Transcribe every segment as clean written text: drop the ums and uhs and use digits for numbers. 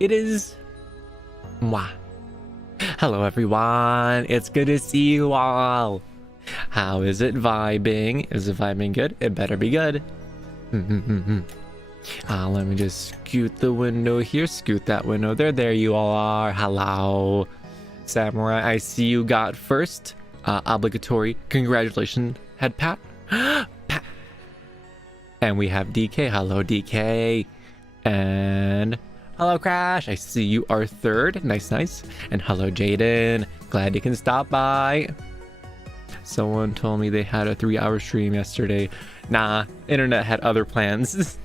It is moi. Hello everyone, it's good to see you all. How is it vibing? Is it vibing good? It better be good. Let me just scoot the window here, scoot that window there. There you all are. Hello. Samurai, I see you got first. Obligatory congratulations, head pat. Pat. And we have DK. Hello, DK. And hello, Crash. I see you are third. Nice, nice. And hello, Jaden. Glad you can stop by. Someone told me they had a 3-hour stream yesterday. Nah, internet had other plans.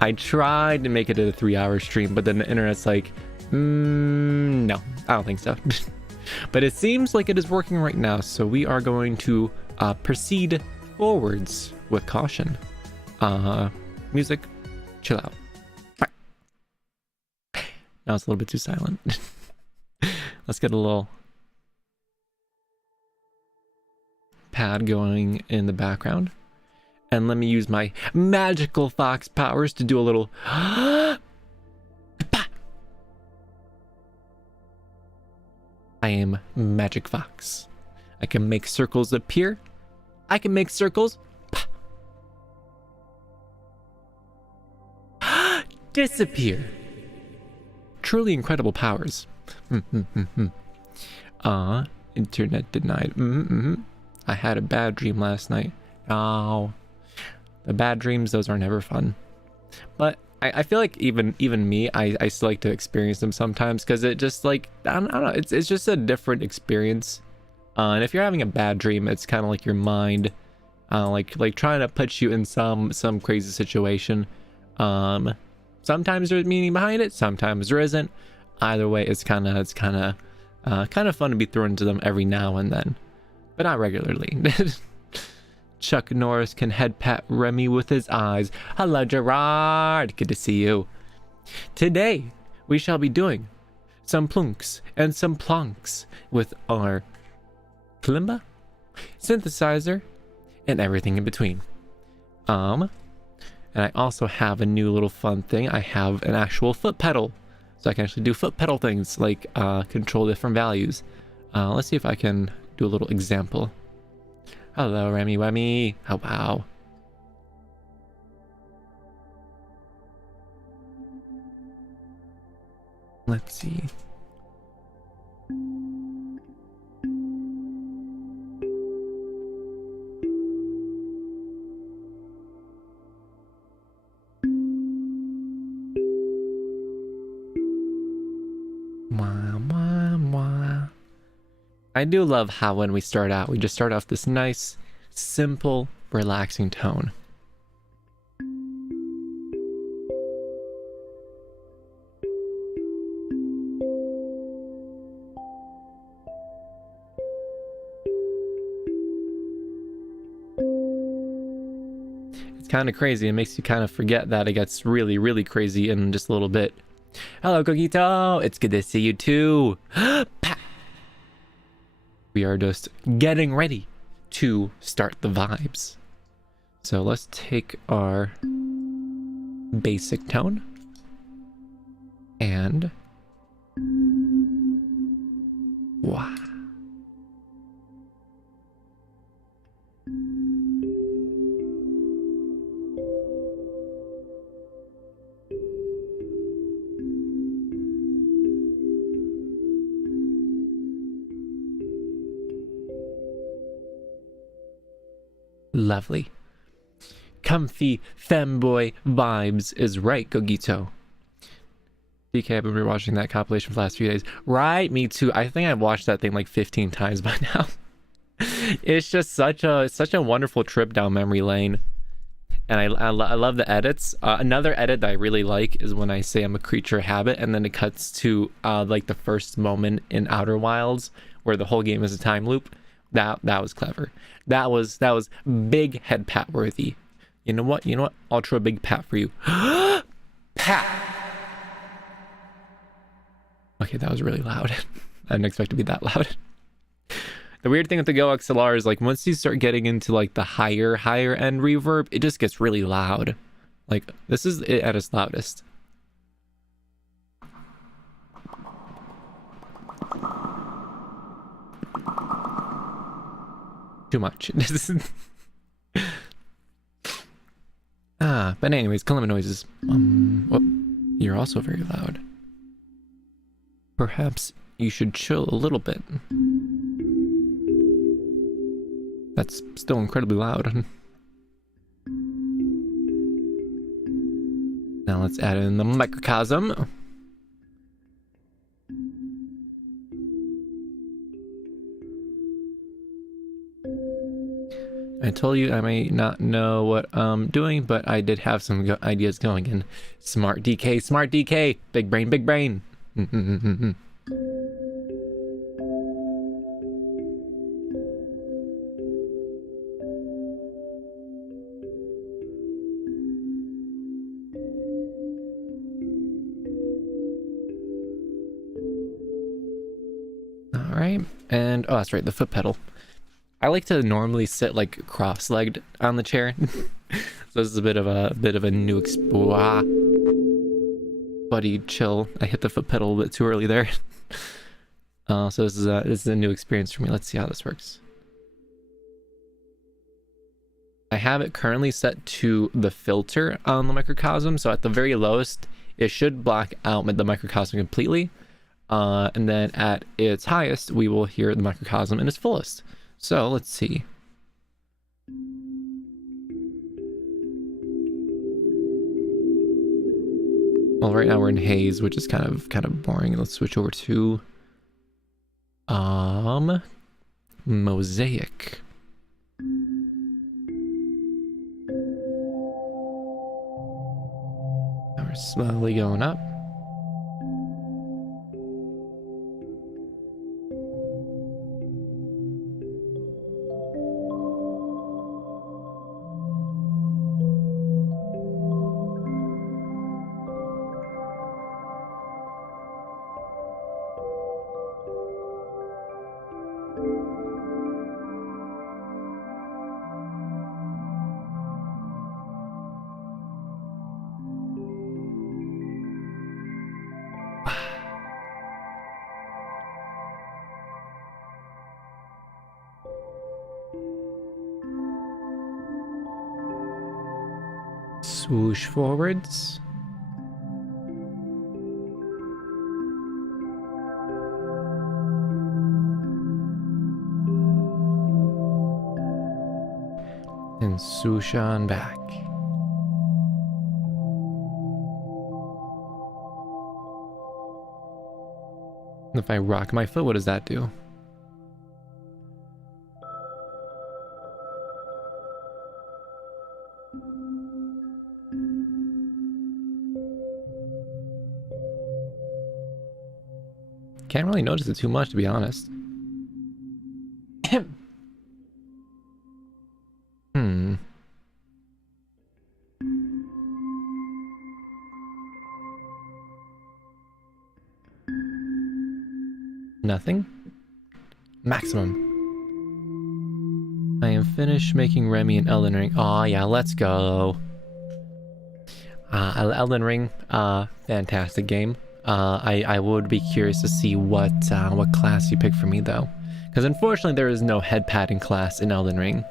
I tried to make it a 3-hour stream, but then the internet's like, no, I don't think so. But it seems like it is working right now, so we are going to proceed forwards with caution. Music, chill out. Bye. Now it's a little bit too silent. Let's get a little pad going in the background. And let me use my magical fox powers to do a little I am Magic Fox. I can make circles appear. I can make circles disappear. Truly incredible powers. Internet denied. I had a bad dream last night. Oh, the bad dreams, those are never fun. But I feel like even me, I still like to experience them sometimes, because it just like, I don't know, it's just a different experience. And if you're having a bad dream, it's kind of like your mind like trying to put you in some crazy situation. Sometimes there's meaning behind it, sometimes there isn't. Either way, it's kind of fun to be thrown into them every now and then, but not regularly. Chuck Norris can head pat Remi with his eyes. Hello, Gerard. Good to see you. Today, we shall be doing some plunks and some plonks with our kalimba, synthesizer, and everything in between. And I also have a new little fun thing. I have an actual foot pedal, so I can actually do foot pedal things like control different values. Let's see if I can do a little example. Hello, Remi Wemmy. Oh, wow. Let's see. I do love how when we start out, we just start off this nice, simple, relaxing tone. It's kind of crazy. It makes you kind of forget that it gets really, really crazy in just a little bit. Hello, Cogito. It's good to see you too. We are just getting ready to start the vibes. So let's take our basic tone and wow. Lovely. Comfy femboy vibes is right, Gogito. DK, I've been rewatching that compilation for the last few days. Right, me too. I think I've watched that thing like 15 times by now. It's just such a wonderful trip down memory lane. And I love the edits. Another edit that I really like is when I say I'm a creature of habit, and then it cuts to like the first moment in Outer Wilds where the whole game is a time loop. That was clever. That was big head pat worthy. You know what? I'll throw a big pat for you. Pat. Okay, that was really loud. I didn't expect it to be that loud. The weird thing with the Go XLR is like once you start getting into like the higher end reverb, it just gets really loud. Like, this is it at its loudest. Too much. But anyways, Columbia noises. Whoop. You're also very loud. Perhaps you should chill a little bit. That's still incredibly loud. Now let's add in the microcosm. I told you I may not know what I'm doing, but I did have some ideas going in. Smart DK, smart DK. Big brain, big brain. All right, and oh, that's right, the foot pedal. I like to normally sit like cross-legged on the chair, so this is a bit of a new buddy, chill. I hit the foot pedal a little bit too early there. So this is a new experience for me. Let's see how this works. I have it currently set to the filter on the microcosm, so at the very lowest, it should block out the microcosm completely, and then at its highest, we will hear the microcosm in its fullest. So let's see. Well, right now we're in haze, which is kind of boring. Let's switch over to mosaic. Now we're slowly going up. Swoosh forwards. And swoosh on back. If I rock my foot, what does that do? Can't really notice it too much, to be honest. Nothing. Maximum. I am finished making Remi and Elden Ring. Oh yeah, let's go. Elden Ring, fantastic game. I would be curious to see what class you pick for me though, because unfortunately there is no head padding class in Elden Ring.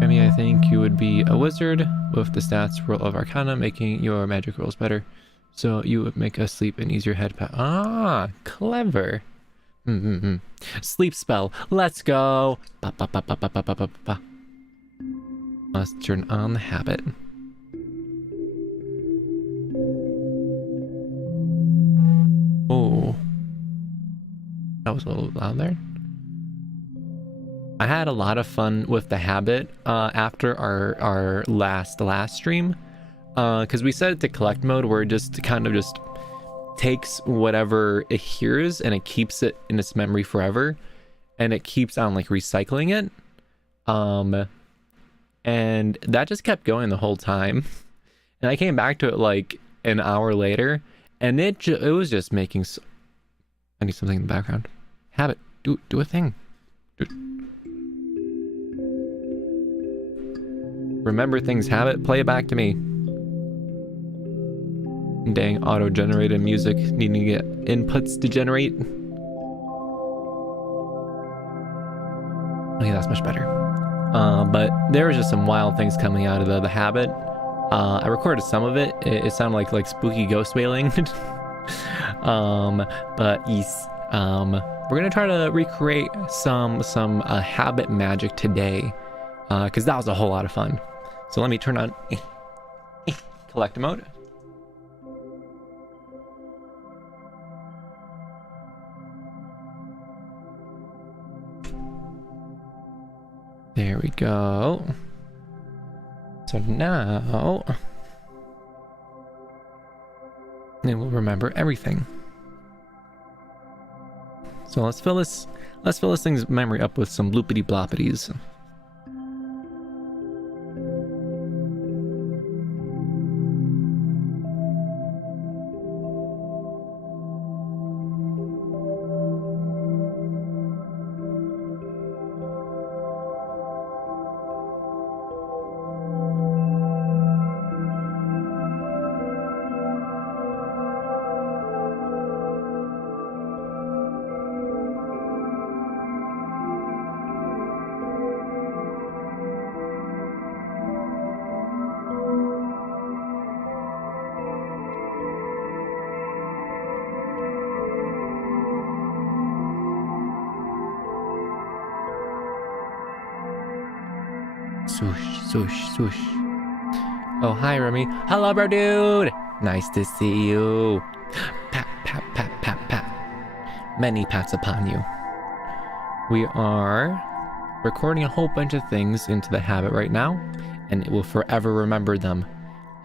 Remi, I think you would be a wizard with the stats roll of Arcana, making your magic rolls better. So you would make us sleep and ease your head pad. Ah, clever. Sleep spell. Let's go. Let's turn on the habit. Oh, that was a little loud there. I had a lot of fun with the habit after our last stream, because we set it to collect mode, where it just kind of just takes whatever it hears and it keeps it in its memory forever, and it keeps on like recycling it, and that just kept going the whole time. And I came back to it like an hour later, and it was just making I need something in the background. Habit, do a thing. Remember things, habit, play it back to me. Dang, auto-generated music needing to get inputs to generate. Okay, that's much better. But there was just some wild things coming out of the habit. I recorded some of it. It sounded like spooky ghost wailing. But yes, we're gonna try to recreate some habit magic today, because that was a whole lot of fun. So let me turn on collect mode. There we go. So now it will remember everything. So let's fill this thing's memory up with some bloopity bloppities. Swoosh, swoosh, swoosh. Oh, hi, Remi. Hello, bro, dude. Nice to see you. Pat, pat, pat, pat, pat. Many pats upon you. We are recording a whole bunch of things into the habit right now, and it will forever remember them.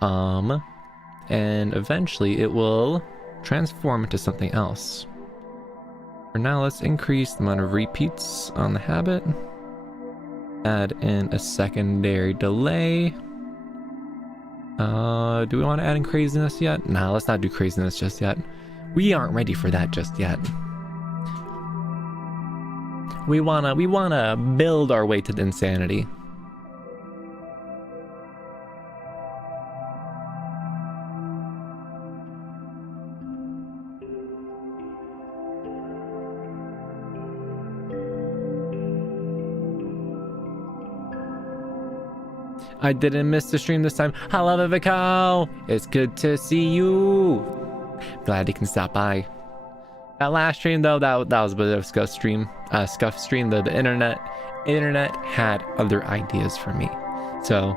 And eventually it will transform into something else. For now, let's increase the amount of repeats on the habit. Add in a secondary delay. Do we want to add in craziness yet? Nah, let's not do craziness just yet. We aren't ready for that just yet. We wanna build our way to the insanity. I didn't miss the stream this time. Hello, Vivico. It's good to see you. Glad you can stop by. That last stream though, that was a bit of a scuff stream. The internet had other ideas for me. So,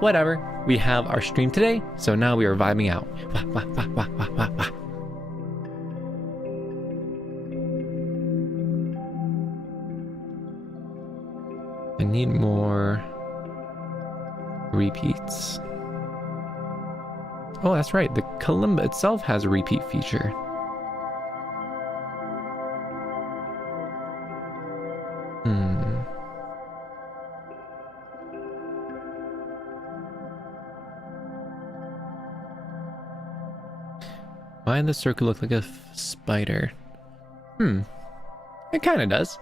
whatever. We have our stream today, so now we are vibing out. Wah, wah, wah, wah, wah, wah, wah. I need more repeats. Oh, that's right. The kalimba itself has a repeat feature. Why does the circle look like a spider? It kind of does.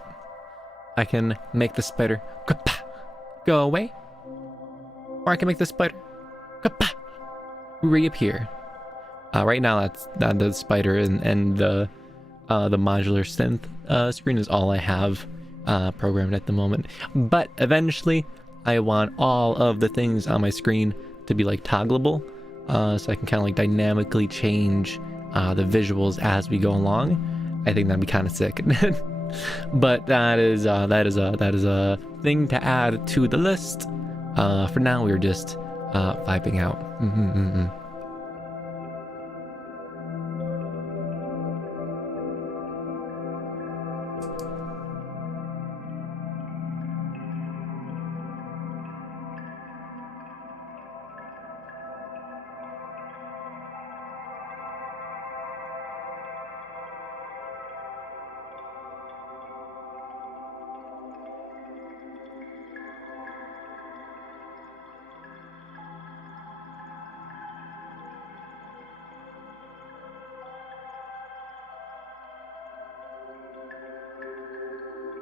I can make the spider go away. Or I can make the spider reappear. Right now, that's the spider and the modular synth screen is all I have programmed at the moment. But eventually, I want all of the things on my screen to be like toggleable, so I can kind of like dynamically change the visuals as we go along. I think that'd be kind of sick. But that is a thing to add to the list. For now, we're just vibing out.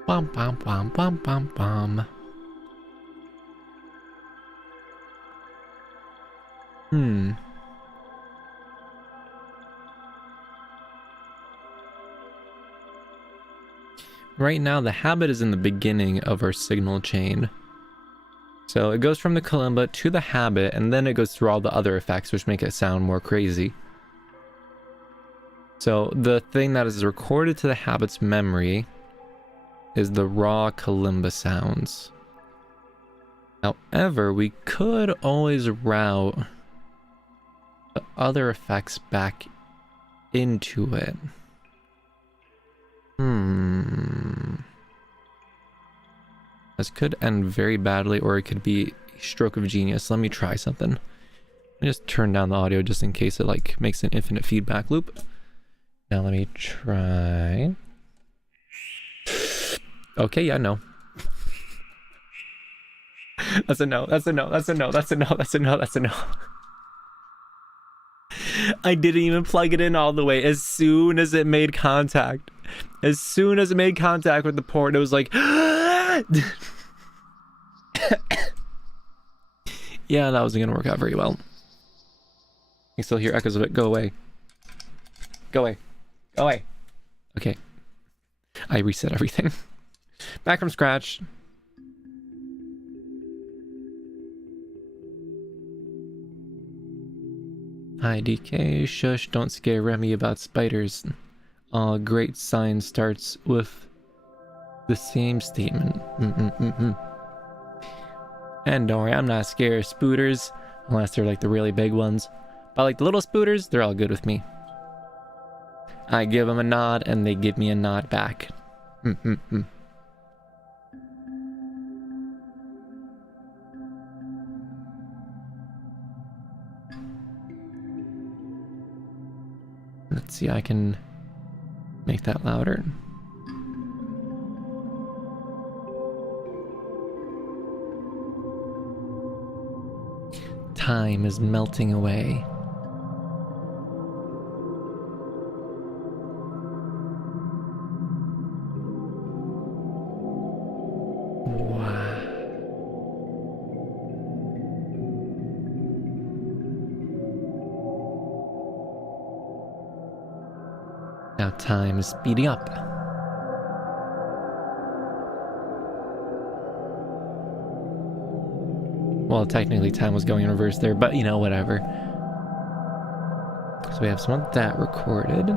Bum bum bum bum bum bum. right now the habit is in the beginning of our signal chain. So it goes from the kalimba to the habit, and then it goes through all the other effects, which make it sound more crazy. So the thing that is recorded to the habit's memory is the raw kalimba sounds. However, we could always route the other effects back into it. This could end very badly, or it could be a stroke of genius. Let me try something. Let me just turn down the audio just in case it like makes an infinite feedback loop. Now let me try. Okay, yeah, no. That's a no, that's a no, that's a no, that's a no, that's a no, that's a no. I didn't even plug it in all the way. As soon as it made contact. As soon as it made contact with the port, it was like... Yeah, that wasn't gonna work out very well. I still hear echoes of it. Go away. Go away. Go away. Okay. I reset everything. Back from scratch. Hi DK, shush, don't scare Remi about spiders. All great science starts with the same statement. And don't worry, I'm not scared of spooters, unless they're like the really big ones. But like the little spooters, they're all good with me. I give them a nod and they give me a nod back. Let's see, I can make that louder. Time is melting away. Now time is speeding up. Well, technically time was going in reverse there, but you know, whatever. So we have some of that recorded.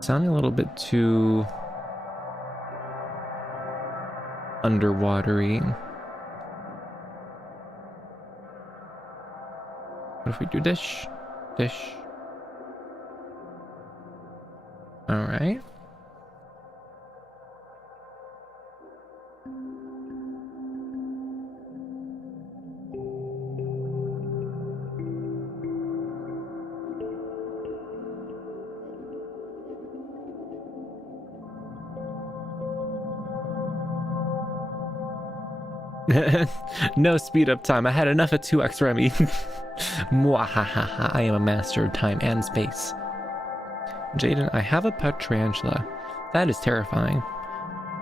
Sounding a little bit too underwatery. What if we do dish? Dish. All right. No speed up time. I had enough of 2x Remi. Mwahaha. I am a master of time and space. Jaden, I have a pet tarantula. That is terrifying.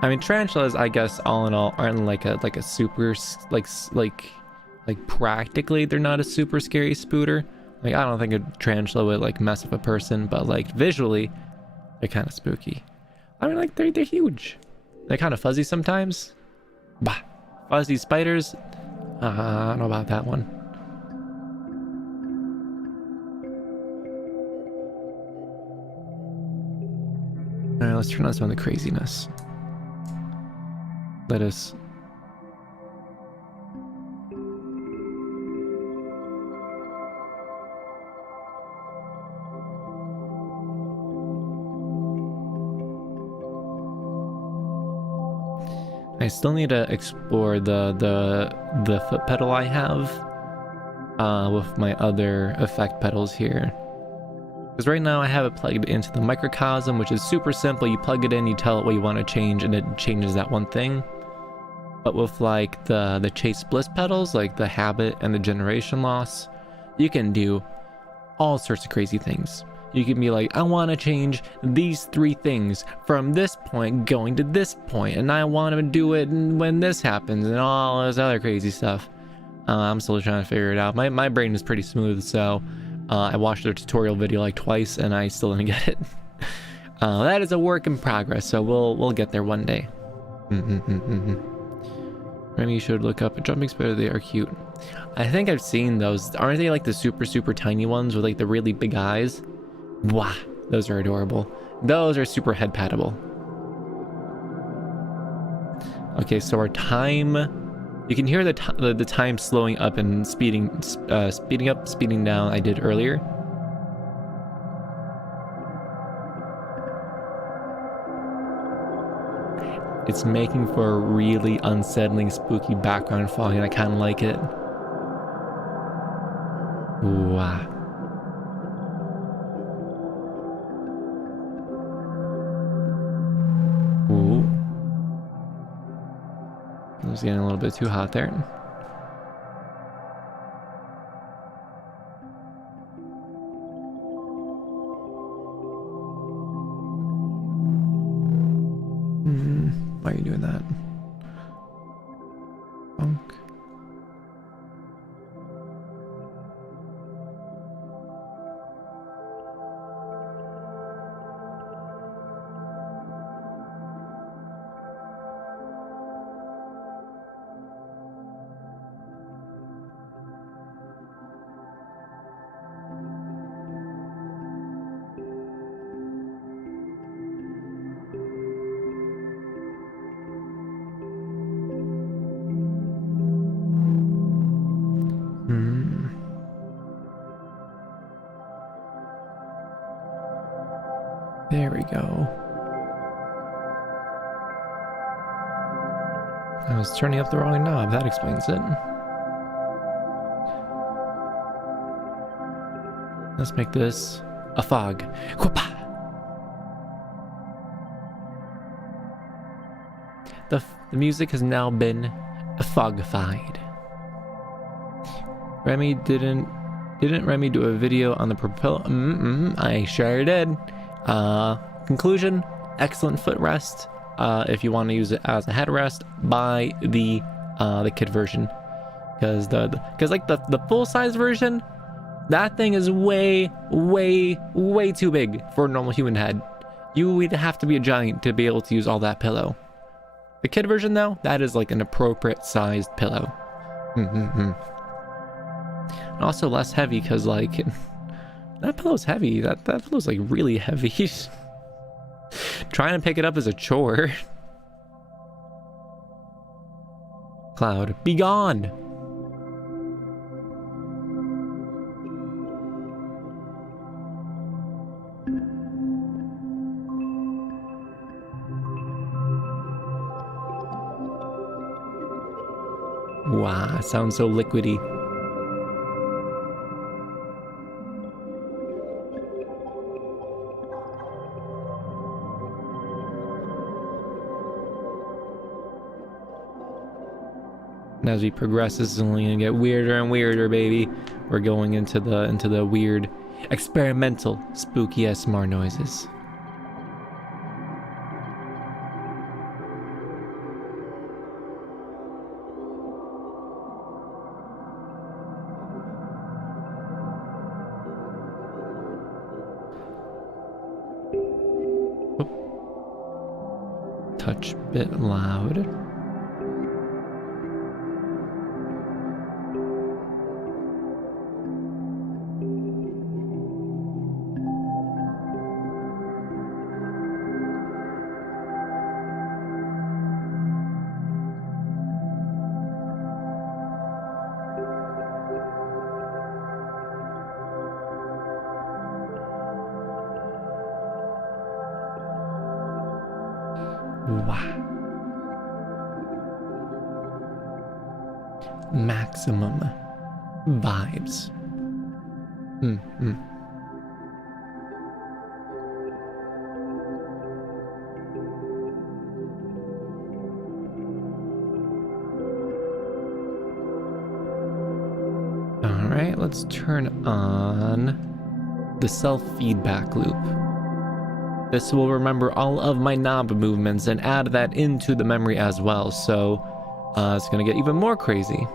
I mean, tarantulas, I guess, all in all, aren't like a super like practically they're not a super scary spooter. Like I don't think a tarantula would like mess with a person, but like visually, they're kind of spooky. I mean, like they're huge. They're kind of fuzzy sometimes. Bah, fuzzy spiders. I don't know about that one. Alright, let's turn on some of the craziness. Let us... I still need to explore the foot pedal I have with my other effect pedals here. Because right now I have it plugged into the microcosm, which is super simple. You plug it in, you tell it what you want to change, and it changes that one thing. But with like the chase bliss pedals, like the habit and the generation loss, you can do all sorts of crazy things. You can be like, I want to change these 3 things from this point going to this point, and I want to do it when this happens, and all this other crazy stuff. I'm still trying to figure it out. My brain is pretty smooth, so I watched their tutorial video like twice, and I still didn't get it. That is a work in progress, so we'll get there one day. Remi, you should look up jumping spider. They are cute. I think I've seen those. Aren't they like the super tiny ones with like the really big eyes? Wow, those are adorable. Those are super head pattable. Okay, so our time, you can hear the time slowing up and speeding up, speeding down. I did earlier. It's making for a really unsettling, spooky background fog, and I kind of like it. Wow. Ooh. It was getting a little bit too hot there. Why are you doing that? Bonk. There we go. I was turning up the wrong knob. That explains it. Let's make this a fog. Whoop-ah! The music has now been fogified. Remi didn't Remi do a video on the propeller? I sure did. Conclusion, excellent footrest. If you want to use it as a headrest, buy the kit version, because the full size version, that thing is way too big for a normal human head. You would have to be a giant to be able to use all that pillow. The kit version though, that is like an appropriate sized pillow. And also less heavy, because like that pillow's heavy. That pillow's like really heavy. Trying to pick it up is a chore. Cloud, be gone. Wow, sounds so liquidy. And as we progress, this is only gonna get weirder and weirder, baby. We're going into the weird, experimental, spooky ASMR noises. Touch bit loud. Wow. Maximum vibes. All right, let's turn on the self-feedback loop. This will remember all of my knob movements and add that into the memory as well, so it's gonna get even more crazy.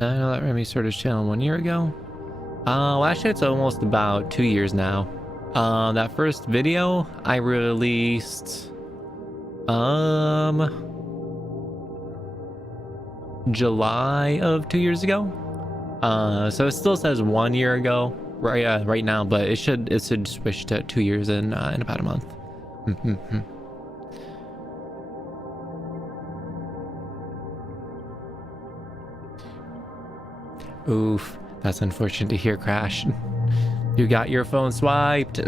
I know that Remi started his channel 1 year ago. Well, actually, it's almost about 2 years now. That first video I released, July of 2 years ago. So it still says 1 year ago right now, but it should switch to 2 years in about a month. Oof, that's unfortunate to hear, Crash. You got your phone swiped.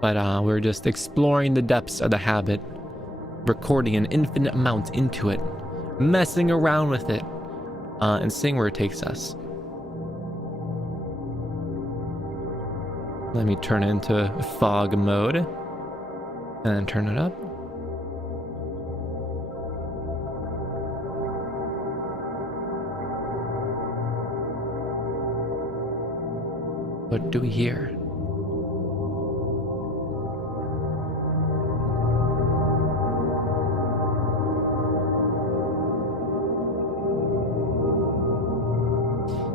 But we're just exploring the depths of the habit, recording an infinite amount into it, messing around with it, and seeing where it takes us. Let me turn it into fog mode, and then turn it up. What do we hear?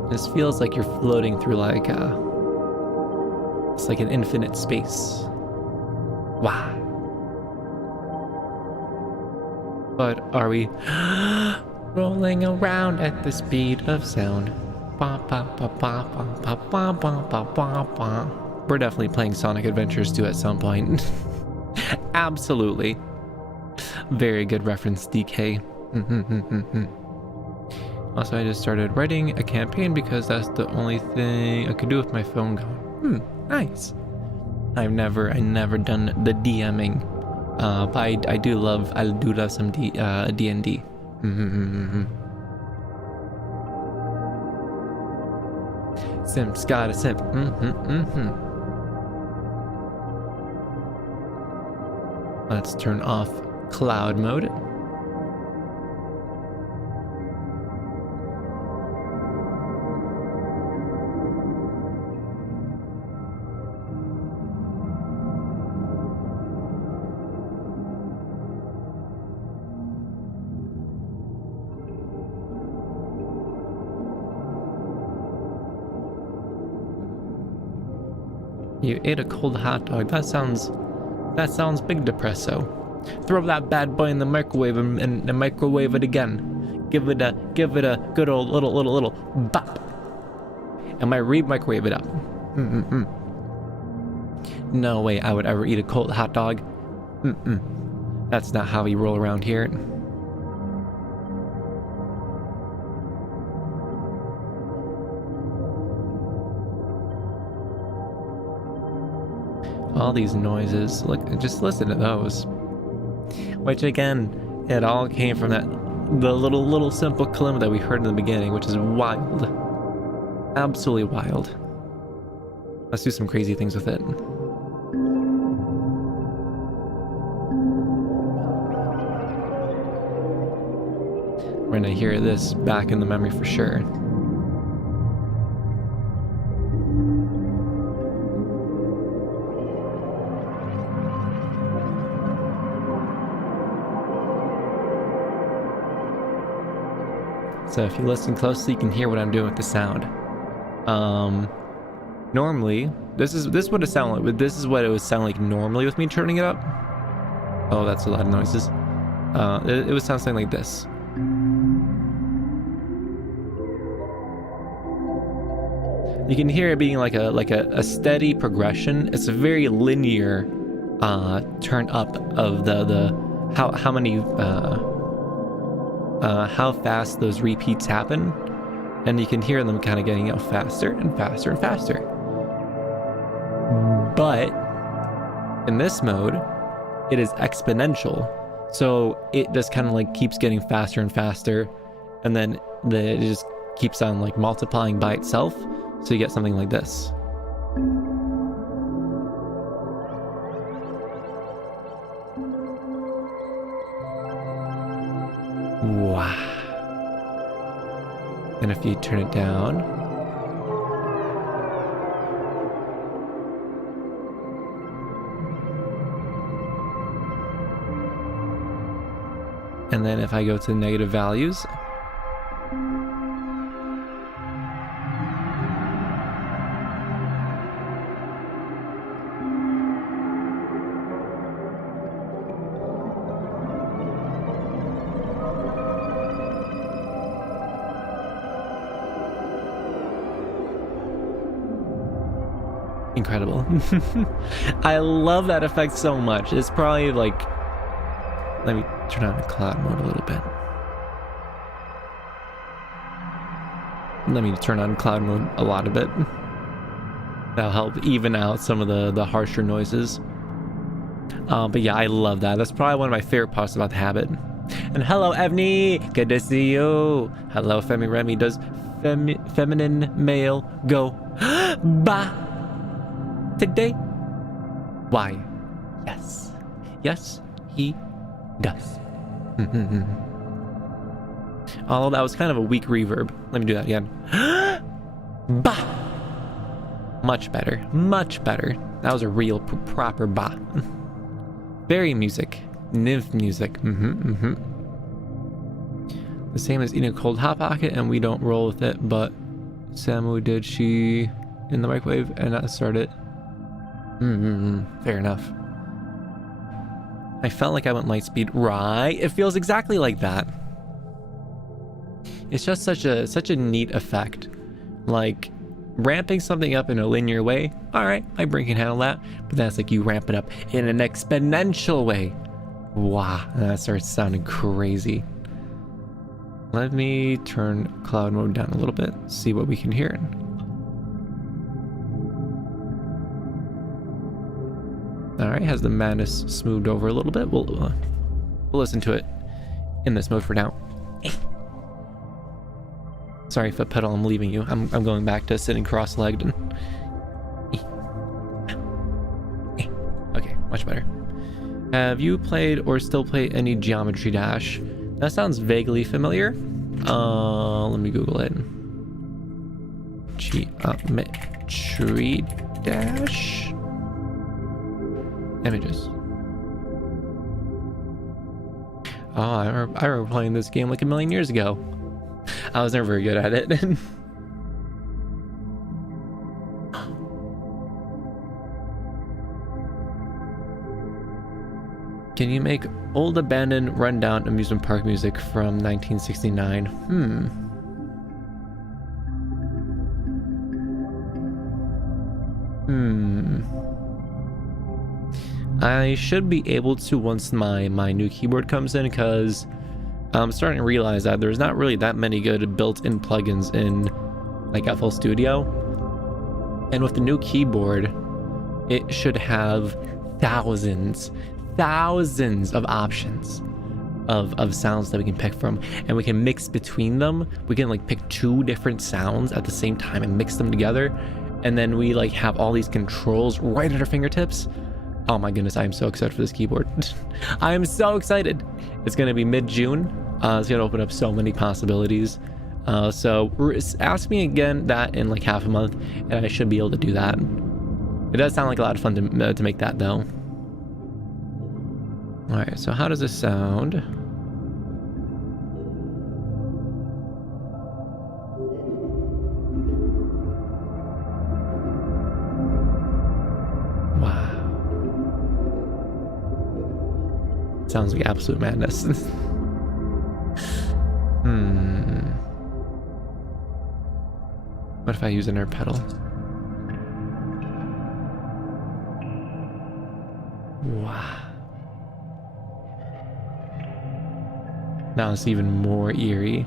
This feels like you're floating through like it's like an infinite space. Wow. But are we rolling around at the speed of sound? We're definitely playing Sonic Adventures 2 at some point. Absolutely. Very good reference, DK. Also, I just started writing a campaign because that's the only thing I could do with my phone going. Nice. I've never done the DMing, but I do love some D&D. Simp's got a simp. Let's turn off cloud mode. You ate a cold hot dog. That sounds big depresso. Throw that bad boy in the microwave and microwave it again. Give it a good old little bop. And might microwave it up. No way I would ever eat a cold hot dog. That's not how we roll around here. All these noises, look, just listen to those. Which again, it all came from the little simple kalimba that we heard in the beginning, which is wild. Absolutely wild. Let's do some crazy things with it. We're gonna hear this back in the memory for sure. So if you listen closely, you can hear what I'm doing with the sound. Normally, this is what it sound like. This is what it would sound like normally with me turning it up. Oh, that's a lot of noises. It would sound something like this. You can hear it being like a steady progression. It's a very linear turn up of the how fast those repeats happen, and you can hear them kind of getting faster and faster and faster. But in this mode, it is exponential, so it just kind of like keeps getting faster and faster, and then it just keeps on like multiplying by itself, so you get something like this. Wow. And if you turn it down, and then if I go to negative values, incredible. I love that effect so much. It's probably like, let me turn on the cloud mode a little bit. Let me turn on cloud mode a lot of it. That'll help even out some of the harsher noises. But yeah, I love that. That's probably one of my favorite parts about the habit. And hello, Evney! Good to see you! Hello, Femi Remi. Does feminine male go ba today? Why? Yes. Yes, he does. Although that was kind of a weak reverb. Let me do that again. Ba! Much better. Much better. That was a real proper ba. Fairy music. Nymph music. The same as eating a cold Hot Pocket, and we don't roll with it, but Samu did. She in the microwave and not start it. Fair enough. I felt like I went light speed. Right? It feels exactly like that. It's just such a neat effect. Like ramping something up in a linear way. All right, my brain can handle that. But that's like you ramp it up in an exponential way. Wow, that starts sounding crazy. Let me turn cloud mode down a little bit, see what we can hear. All right, has the madness smoothed over a little bit? We'll listen to it in this mode for now. Sorry, foot pedal, I'm leaving you. I'm going back to sitting cross-legged. Okay, much better. Have you played or still play any Geometry Dash? That sounds vaguely familiar. Let me Google it. Geometry Dash. Images. Oh, I remember playing this game like a million years ago. I was never very good at it. Can you make old abandoned rundown amusement park music from 1969? I should be able to once my new keyboard comes in, because I'm starting to realize that there's not really that many good built-in plugins in like FL Studio. And with the new keyboard, it should have thousands of options of sounds that we can pick from, and we can mix between them. We can like pick two different sounds at the same time and mix them together, and then we like have all these controls right at our fingertips. Oh my goodness, I am so excited for this keyboard. I am so excited. It's going to be mid-June. It's going to open up so many possibilities. So ask me again that in like half a month, and I should be able to do that. It does sound like a lot of fun to make that though. All right, so how does this sound? Wow. Sounds like absolute madness. What if I use an air pedal? Wow. Now it's even more eerie.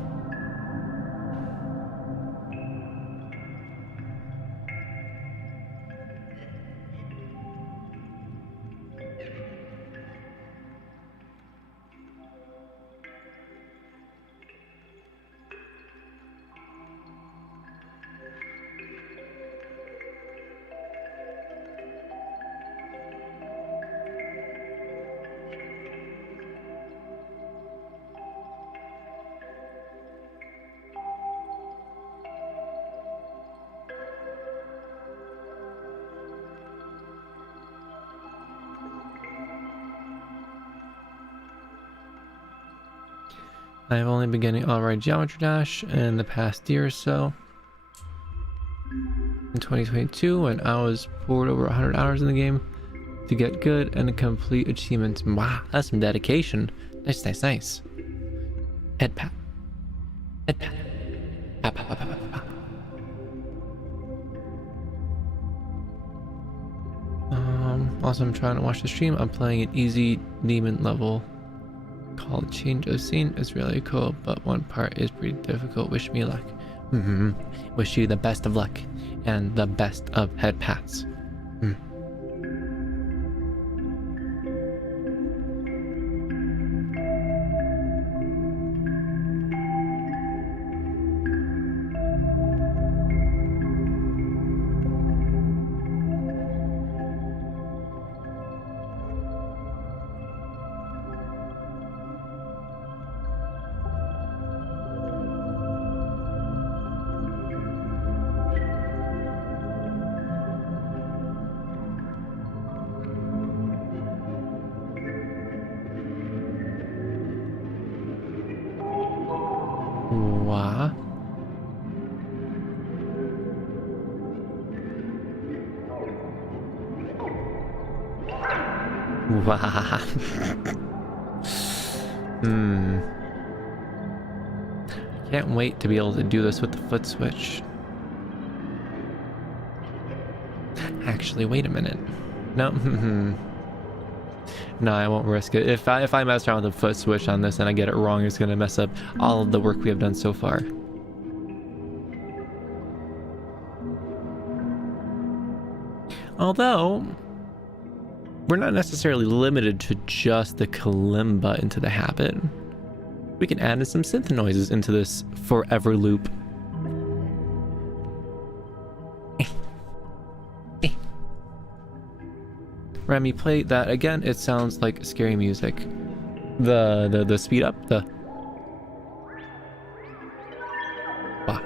I've only been getting alright Geometry Dash in the past year or so. In 2022, when I was poured over 100 hours in the game to get good and complete achievements. Wow, that's some dedication. Nice, nice, nice. Head pat. Head pat. Pap, pap, pap, pap, pap. Also, I'm trying to watch the stream. I'm playing an easy demon level called Change of Scene. It's really cool, but one part is pretty difficult. Wish me luck. Wish you the best of luck and the best of head pats. Wah. Wah. Can't wait to be able to do this with the foot switch. Actually, wait a minute. No. No, I won't risk it. If I mess around with the foot switch on this and I get it wrong, it's gonna mess up all of the work we have done so far. Although, we're not necessarily limited to just the kalimba into the habit. We can add in some synth noises into this forever loop. Remi, play that again. It sounds like scary music. The speed up, the... Wow.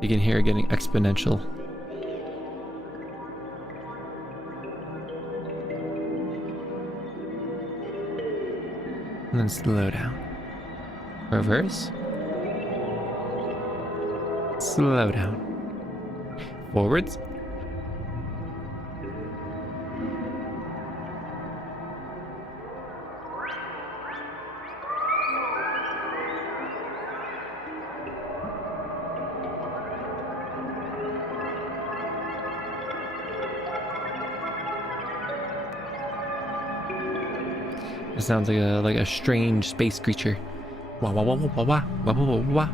You can hear it getting exponential. And then slow down. Reverse. Slow down. Forwards. It sounds like a strange space creature. Wah wah wah wah wah wah wah wah wah wah.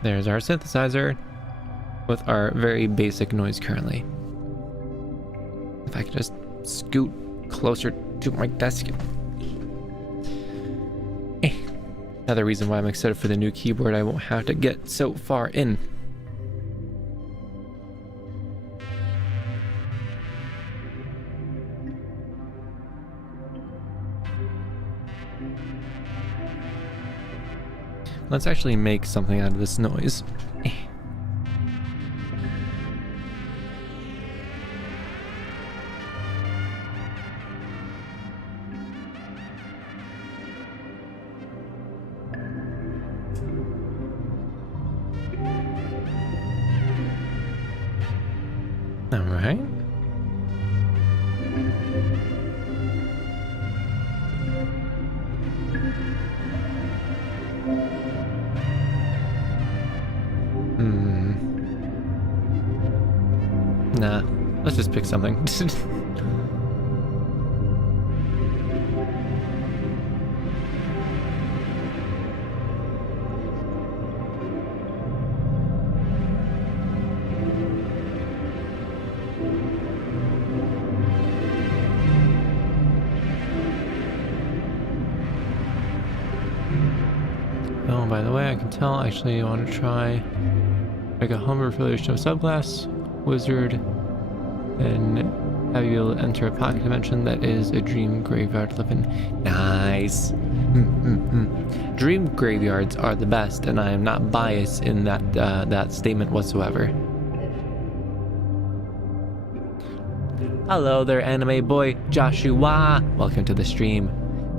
There's our synthesizer with our very basic noise currently. If I could just scoot closer to my desk. Another reason why I'm excited for the new keyboard, I won't have to get so far in. Let's actually make something out of this noise. All right. Nah, let's just pick something. Oh, by the way, I can tell actually you want to try like a home affiliation of subclass wizard and have you able to enter a pocket dimension that is a dream graveyard living. Nice. Dream graveyards are the best, and I am not biased in that statement whatsoever. Hello there, anime boy Joshua. Welcome to the stream.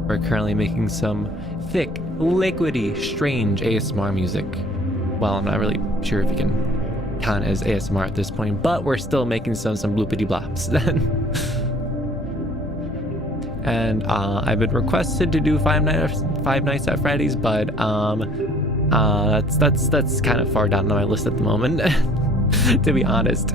We're currently making some thick, liquidy, strange ASMR music. Well, I'm not really sure if you can count as ASMR at this point, but we're still making some bloopity blops. And I've been requested to do Five Nights at Freddy's, but that's kind of far down on my list at the moment, to be honest.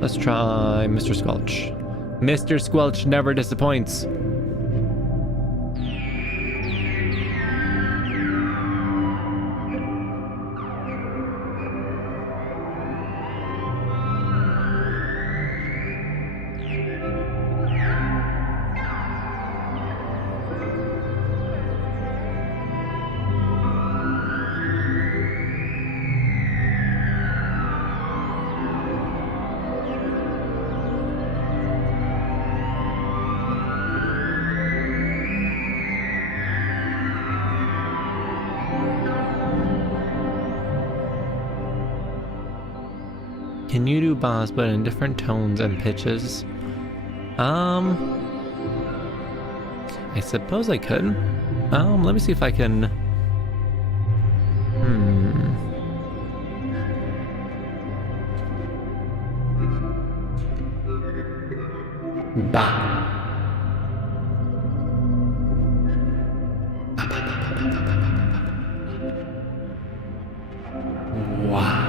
Let's try Mr. Squelch. Mr. Squelch never disappoints. Can you do boss but in different tones and pitches? I suppose I could. Let me see if I can. Ba. Wow.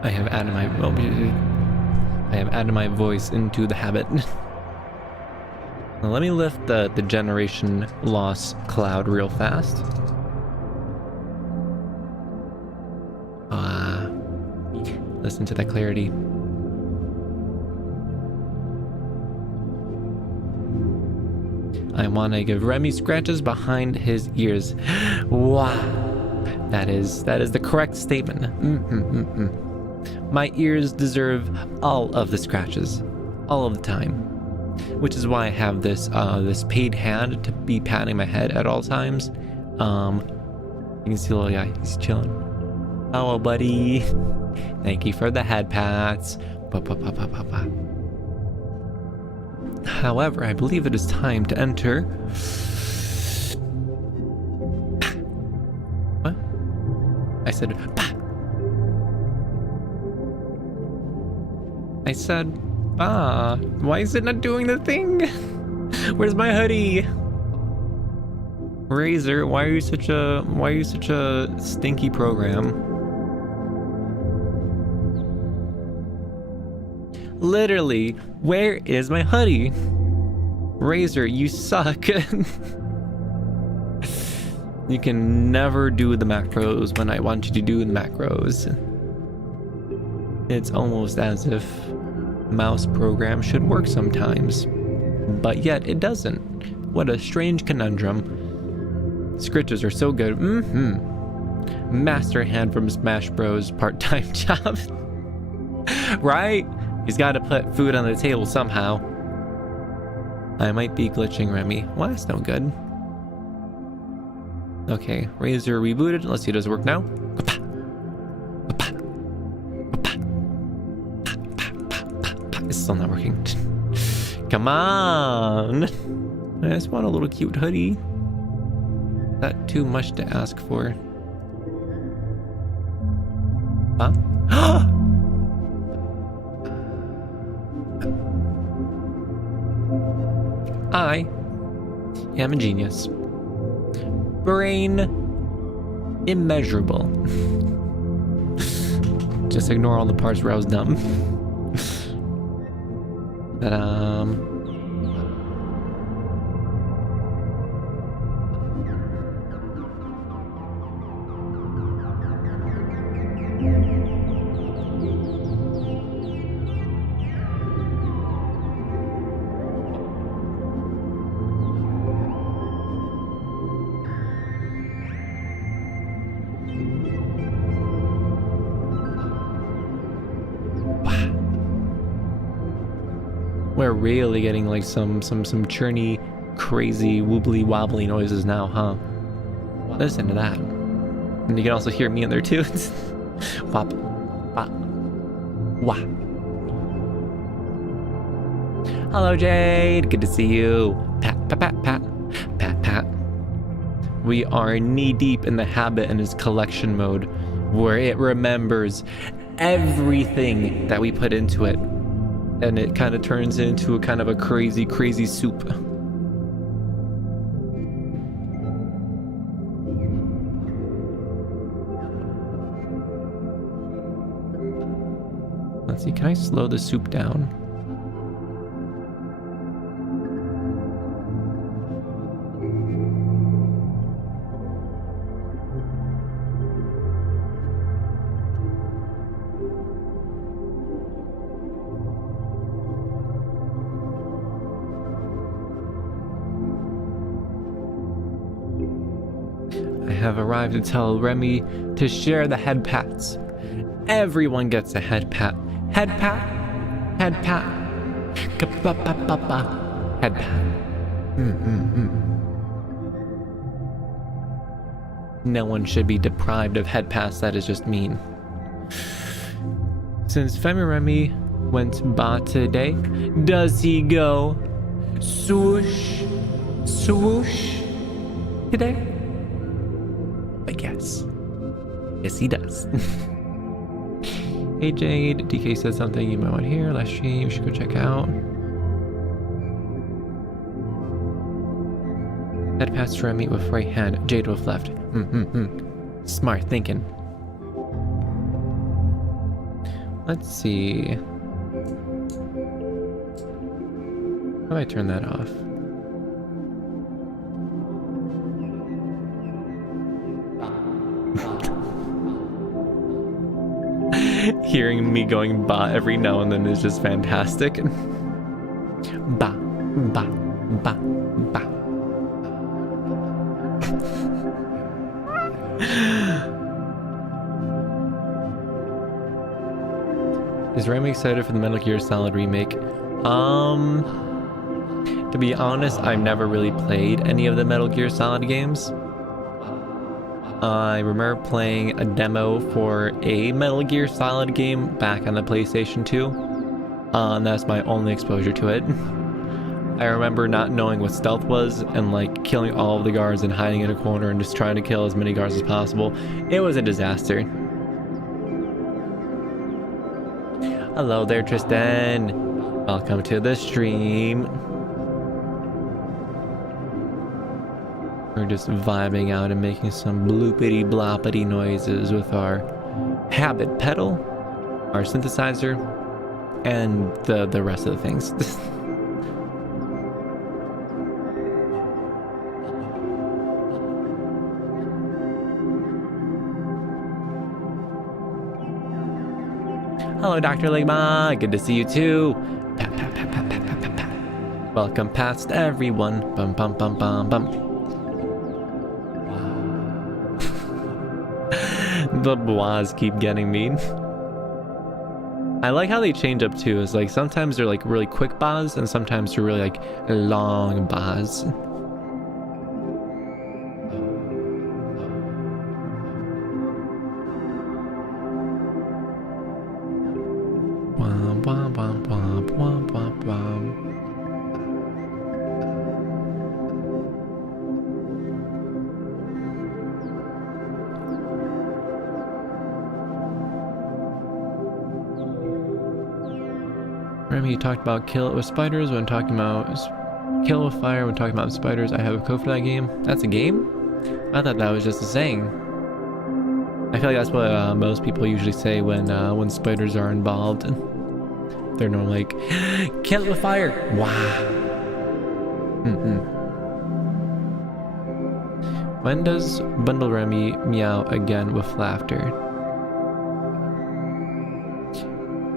I have added my voice into the habit. Now let me lift the generation loss cloud real fast. Listen to that clarity. I want to give Remi scratches behind his ears. Wow. That is the correct statement. My ears deserve all of the scratches, all of the time, which is why I have this this paid hand to be patting my head at all times. You can see the little guy, he's chilling. Oh, buddy, thank you for the head pats. However, I believe it is time to enter. What? I said. I said, why is it not doing the thing? Where's my hoodie? Razor, why are you such a stinky program? Literally, where is my hoodie? Razor, you suck. You can never do the macros when I want you to do the macros. It's almost as if mouse program should work sometimes, but yet it doesn't. What a strange conundrum. Scritches are so good. Master hand from Smash Bros. Part-time job. Right? He's got to put food on the table somehow. I might be glitching, Remi. Well, that's no good. Okay, Razor rebooted. Let's see, does it work now? It's still not working. Come on! I just want a little cute hoodie. Is that too much to ask for? Huh? I am a genius. Brain immeasurable. Just ignore all the parts where I was dumb. But really getting like some churny, crazy, wobbly wobbly noises now, huh? Listen to that. And you can also hear me in there too. Wop, wop, wah. Hello, Jade. Good to see you. Pat, pat, pat, pat, pat, pat. We are knee deep in the habit and his collection mode, where it remembers everything that we put into it, and it kind of turns into a kind of a crazy soup. Let's see, can I slow the soup down? I have arrived to tell Remi to share the head pats. Everyone gets a head pat. Head pat. Head pat. Ka-pa-pa-pa-pa. Head pat. No one should be deprived of head pats. That is just mean. Since Femi Remi went ba today, does he go swoosh, swoosh today? But yes. Yes, he does. Hey Jade, DK said something you might want to hear. Last stream, you should go check out. Head pass to Remi with right hand, Jade with left. Smart thinking. Let's see. How do I turn that off? Hearing me going ba every now and then is just fantastic. Ba, ba, ba, ba. Is Remi excited for the Metal Gear Solid remake? To be honest, I've never really played any of the Metal Gear Solid games. I remember playing a demo for a Metal Gear Solid game back on the PlayStation 2. And that's my only exposure to it. I remember not knowing what stealth was and like killing all of the guards and hiding in a corner and just trying to kill as many guards as possible. It was a disaster. Hello there, Tristan. Welcome to the stream. We're just vibing out and making some bloopity bloppity noises with our habit pedal, our synthesizer, and the rest of the things. Hello, Dr. Ligma. Good to see you too. Pat, pat, pat, pat, pat, pat, pat, pat. Welcome past everyone. Bum, bum, bum, bum, bum. The bois keep getting me. I like how they change up too. It's like sometimes they're like really quick boss and sometimes they're really like long boss. Womp, womp, womp, womp, womp, womp, womp. Remi, you talked about kill it with spiders when talking about kill with fire when talking about spiders. I have a code for that game. That's a game? I thought that was just a saying. I feel like that's what most people usually say when spiders are involved. They're normally like, kill it with fire. Wow. When does Bundle Remi meow again with laughter?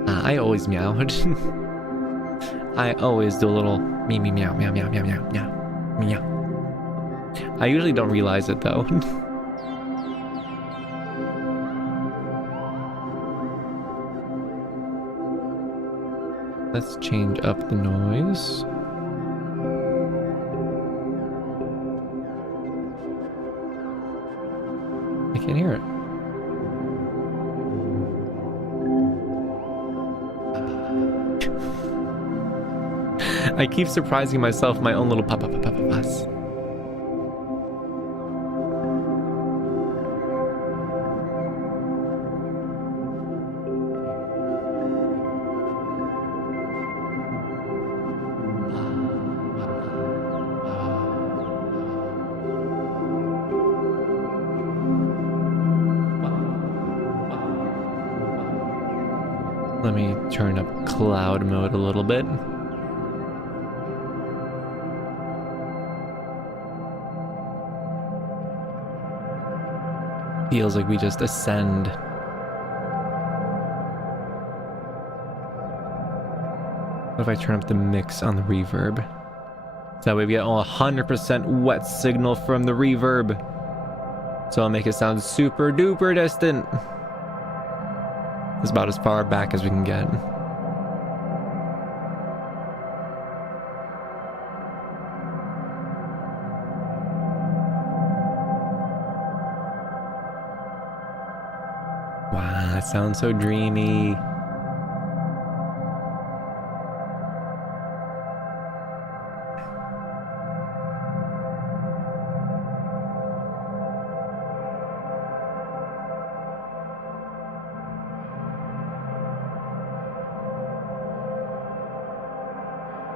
I always meow. I always do a little me meow meow meow meow meow meow meow. I usually don't realize it though. Let's change up the noise. I can't hear it. I keep surprising myself my own little pa-pa-pa-pa-pa-pas. Let me turn up cloud mode a little bit. Feels like we just ascend. What if I turn up the mix on the reverb? So that way we get 100% wet signal from the reverb. So I'll make it sound super duper distant. It's about as far back as we can get. Wow, that sounds so dreamy.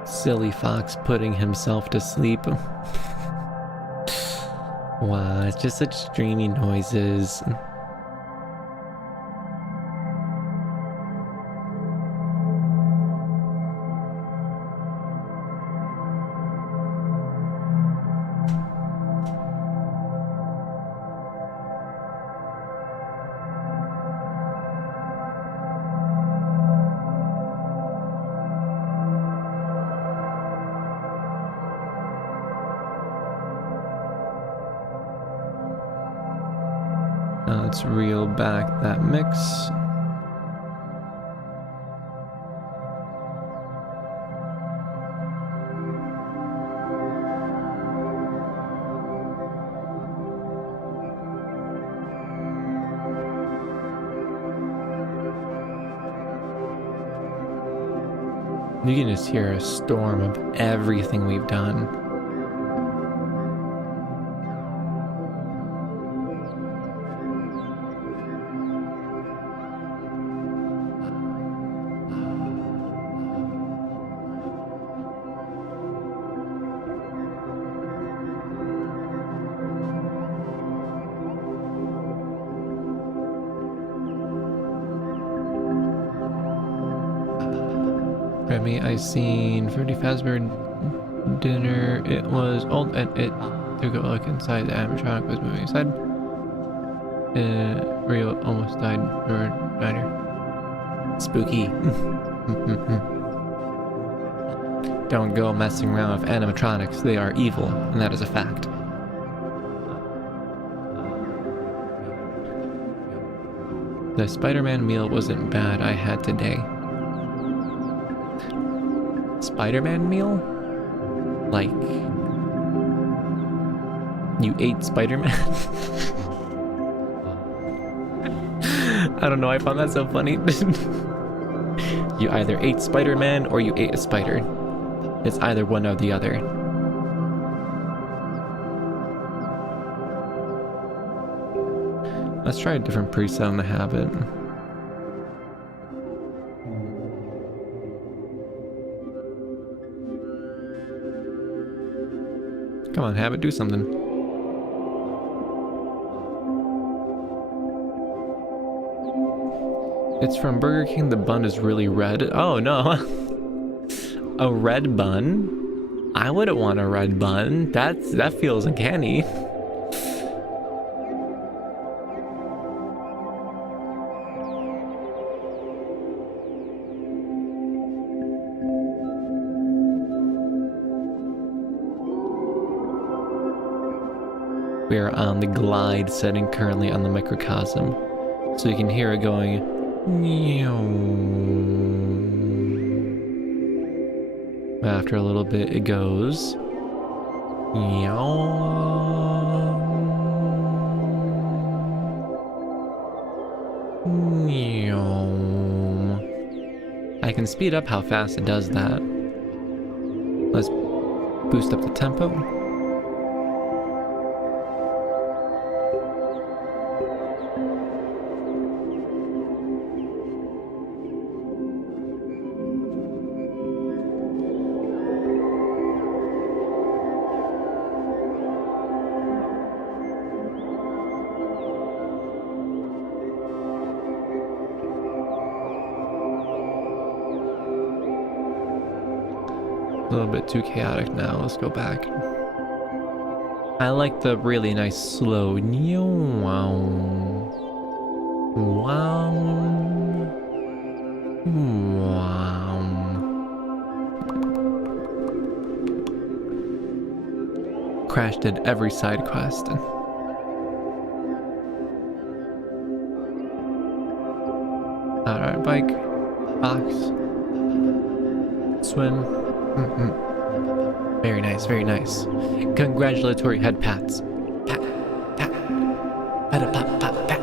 Silly fox putting himself to sleep. Wow, it's just such dreamy noises. Let's reel back that mix. You can just hear a storm of everything we've done. Remi, I seen Fruity Fazbear dinner. It was old and it took a look inside. The animatronic was moving inside. Rio almost died or diner. Spooky. Don't go messing around with animatronics. They are evil, and that is a fact. The Spider-Man meal wasn't bad I had today. Spider-Man meal? Like, you ate Spider-Man? I don't know, I found that so funny. You either ate Spider-Man or you ate a spider. It's either one or the other. Let's try a different preset on the habit. Come on, Habit, do something. It's from Burger King. The bun is really red. Oh, no. A red bun? I wouldn't want a red bun. That feels uncanny. We are on the glide setting currently on the microcosm, so you can hear it going. After a little bit, it goes. I can speed up how fast it does that. Let's boost up the tempo. A little bit too chaotic now. Let's go back. I like the really nice slow. Wow. Wow. Wow. Crash did every side quest. Alright, bike, box, swim. Very nice, very nice. Congratulatory head pats. Pat, pat, pat, pat, pat, pat.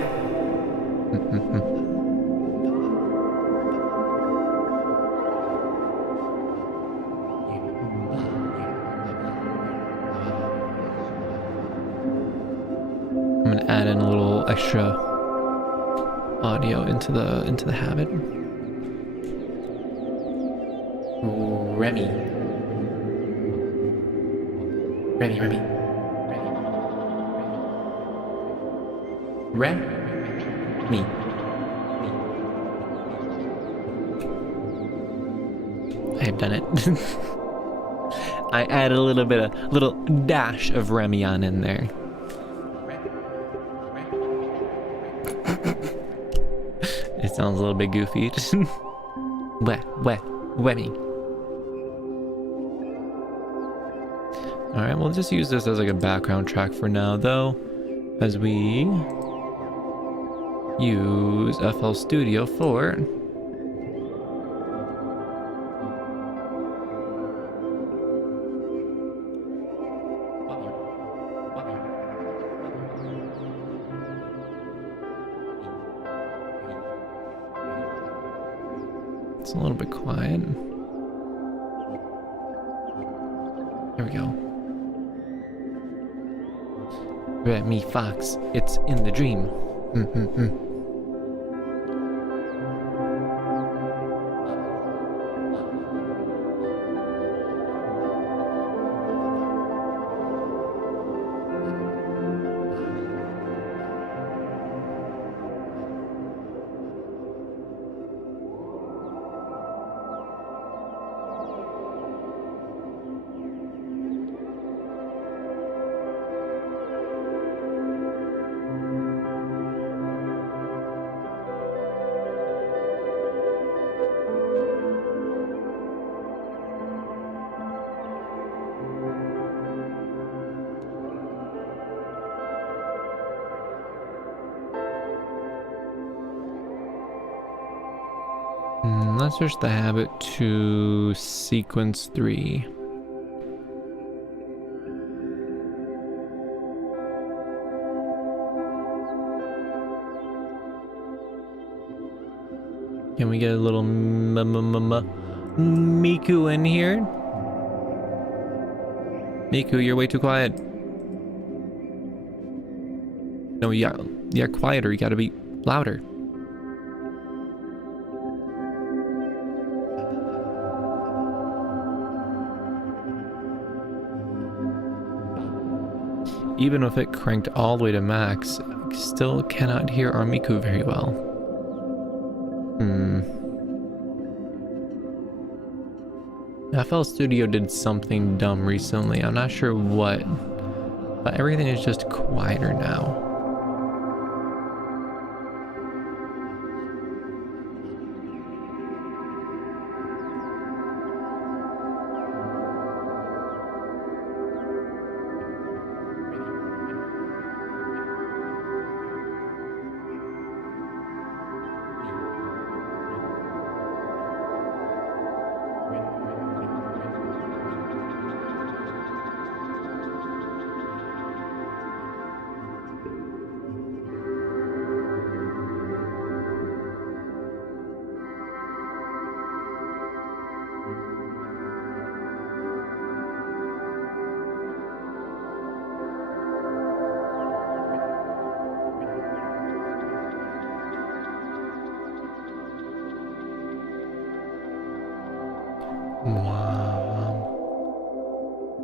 I'm gonna add in a little extra audio into the habit. Remi. Remi. I have done it. I add a little dash of Remi on in there. It sounds a little bit goofy. Remi. Alright, we'll just use this as like a background track for now, though, as we use FL Studio for it's a little bit quiet. There we go. Remi Fox, it's in the dream. Let's switch the habit to sequence 3. Can we get a little Miku in here? Miku, you're way too quiet. No, you're quieter. You gotta be louder. Even if it cranked all the way to max, I still cannot hear our Miku very well. FL Studio did something dumb recently. I'm not sure what, but everything is just quieter now.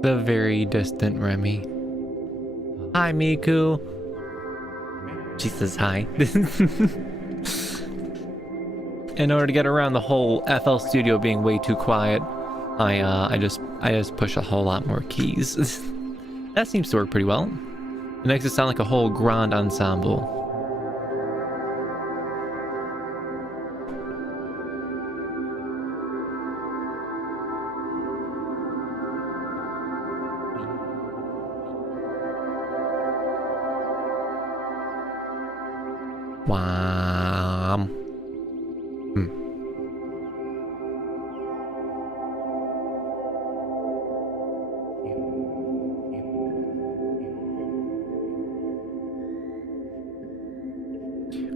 The very distant Remi. Hi, Miku. She says hi. In order to get around the whole FL Studio being way too quiet, I just push a whole lot more keys. That seems to work pretty well. It makes it sound like a whole grand ensemble. Wow.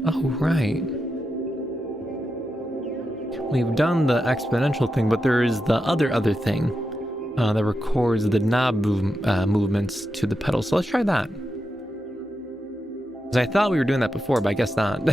Oh, right. We've done the exponential thing, but there is the other thing that records the knob movements to the pedal. So let's try that. I thought we were doing that before, but I guess not.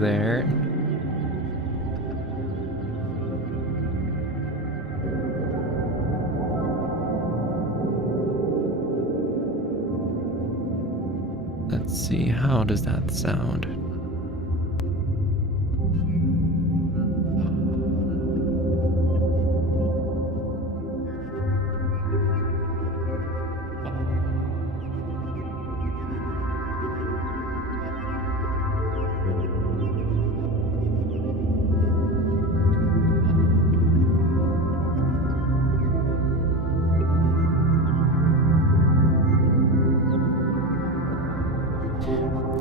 There. Let's see, how does that sound?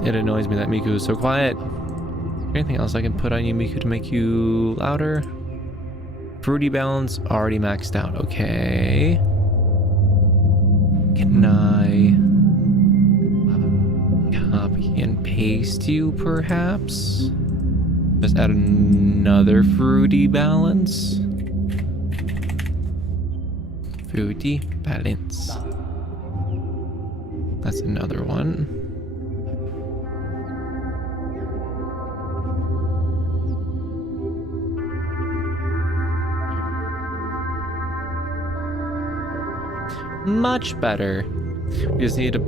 It annoys me that Miku is so quiet. Anything else I can put on you, Miku, to make you louder? Fruity balance already maxed out. Okay. Can I copy and paste you, perhaps? Just add another fruity balance. Fruity balance. That's another one. Much better. We just need to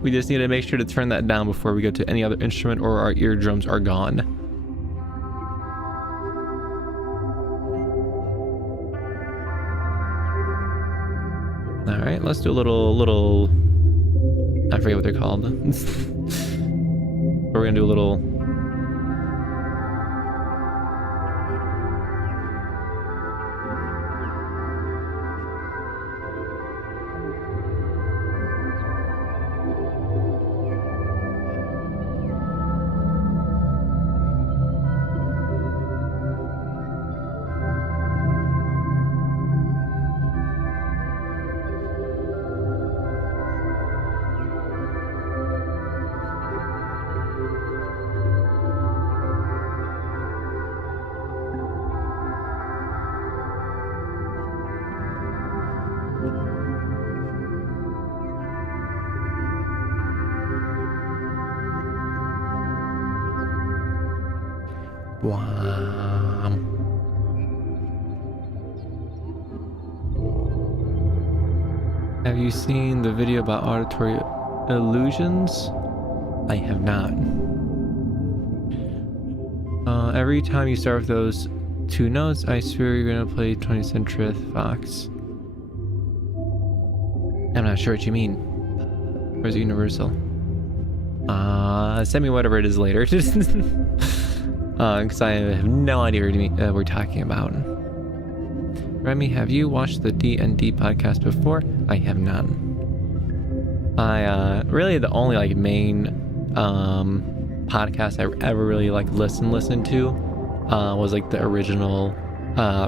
we just need to make sure to turn that down before we go to any other instrument or our eardrums are gone. All right, let's do a little I forget what they're called. We're gonna do a little wow. Have you seen the video about auditory illusions? I have not. Every time you start with those two notes, I swear you're gonna play 20th Century Fox. I'm not sure what you mean. Or is it universal? Send me whatever it is later. Because I have no idea what we're talking about. Remi, have you watched the D&D podcast before? I have not. Really the only like main podcast I ever really like listened to was like the original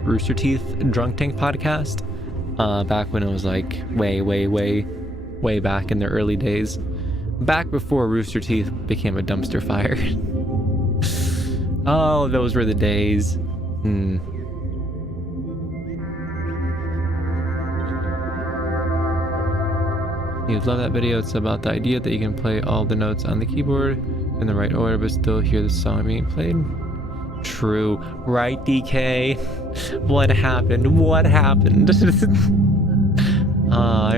Rooster Teeth Drunk Tank podcast, back when it was like way back in the early days, back before Rooster Teeth became a dumpster fire. Oh, those were the days. You'd love that video. It's about the idea that you can play all the notes on the keyboard in the right order but still hear the song being played. True. Right, DK? What happened? I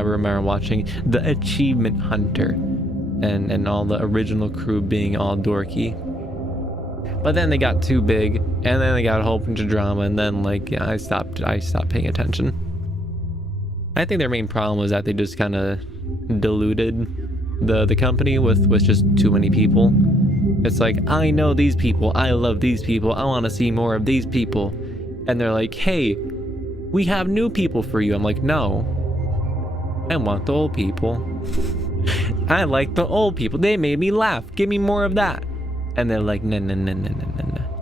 remember watching The Achievement Hunter and all the original crew being all dorky. But then they got too big, and then they got a whole bunch of drama, and then I stopped paying attention. I think their main problem was that they just kind of diluted the company with just too many people. It's like, I know these people, I love these people, I want to see more of these people. And they're like, hey, we have new people for you. I'm like, no, I want the old people. I like the old people. They made me laugh. Give me more of that. And they're like, no.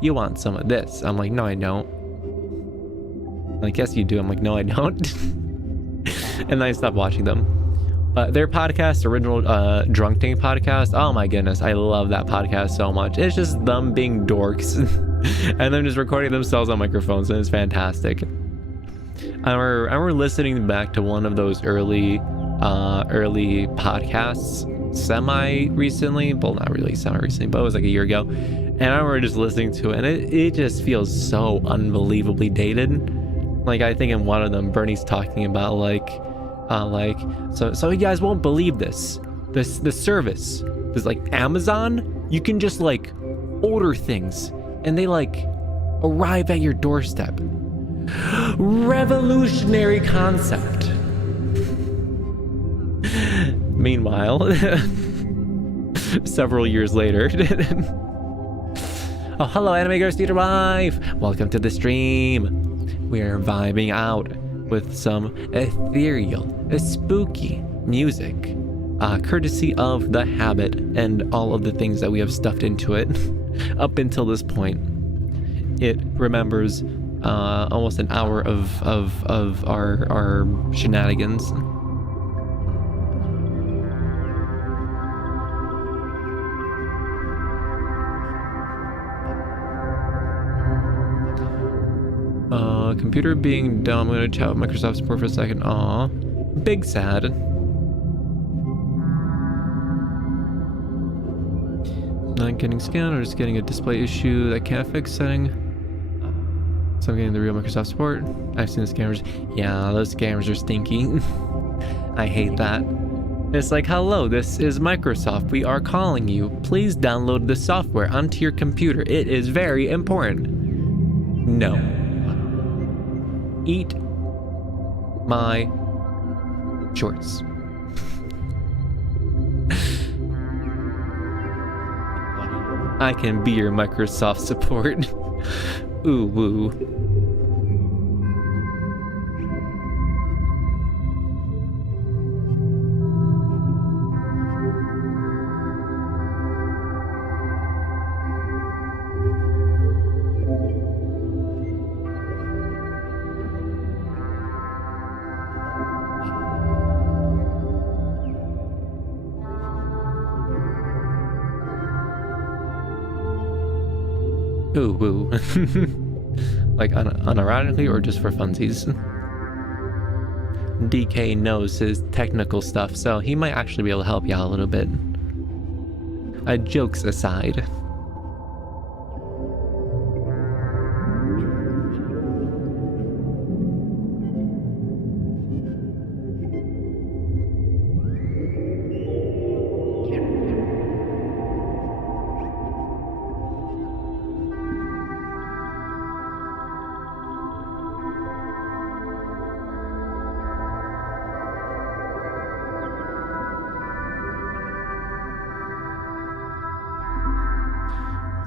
You want some of this. I'm like, no, I don't. Like, yes, you do. I'm like, no, I don't. And then I stopped watching them. But their podcast, original Drunk Tank podcast, oh my goodness, I love that podcast so much. It's just them being dorks and them just recording themselves on microphones, and it's fantastic. I remember listening back to one of those early podcasts semi-recently. Well, not really semi-recently, but it was like a year ago. And I remember just listening to it, and it just feels so unbelievably dated. Like, I think in one of them, Bernie's talking about so you guys won't believe this service. There's like Amazon, you can just like order things and they like arrive at your doorstep. Revolutionary concept. Meanwhile, several years later. Oh, hello, Anime Girls Theater Wife. Welcome to the stream. We're vibing out with some ethereal, spooky music, courtesy of The Habit and all of the things that we have stuffed into it up until this point. It remembers almost an hour of our shenanigans. Computer being dumb. I'm gonna chat with Microsoft support for a second. Aw, big sad. Not getting scanned or just getting a display issue that can't fix setting. So I'm getting the real Microsoft support. I've seen the scammers. Yeah, those scammers are stinky. I hate that. It's like, hello, this is Microsoft. We are calling you. Please download the software onto your computer. It is very important. No. Eat my shorts. I can be your Microsoft support. Ooh woo. Ooh woo. Like unironically or just for funsies? DK knows his technical stuff, so he might actually be able to help you out a little bit. Jokes aside.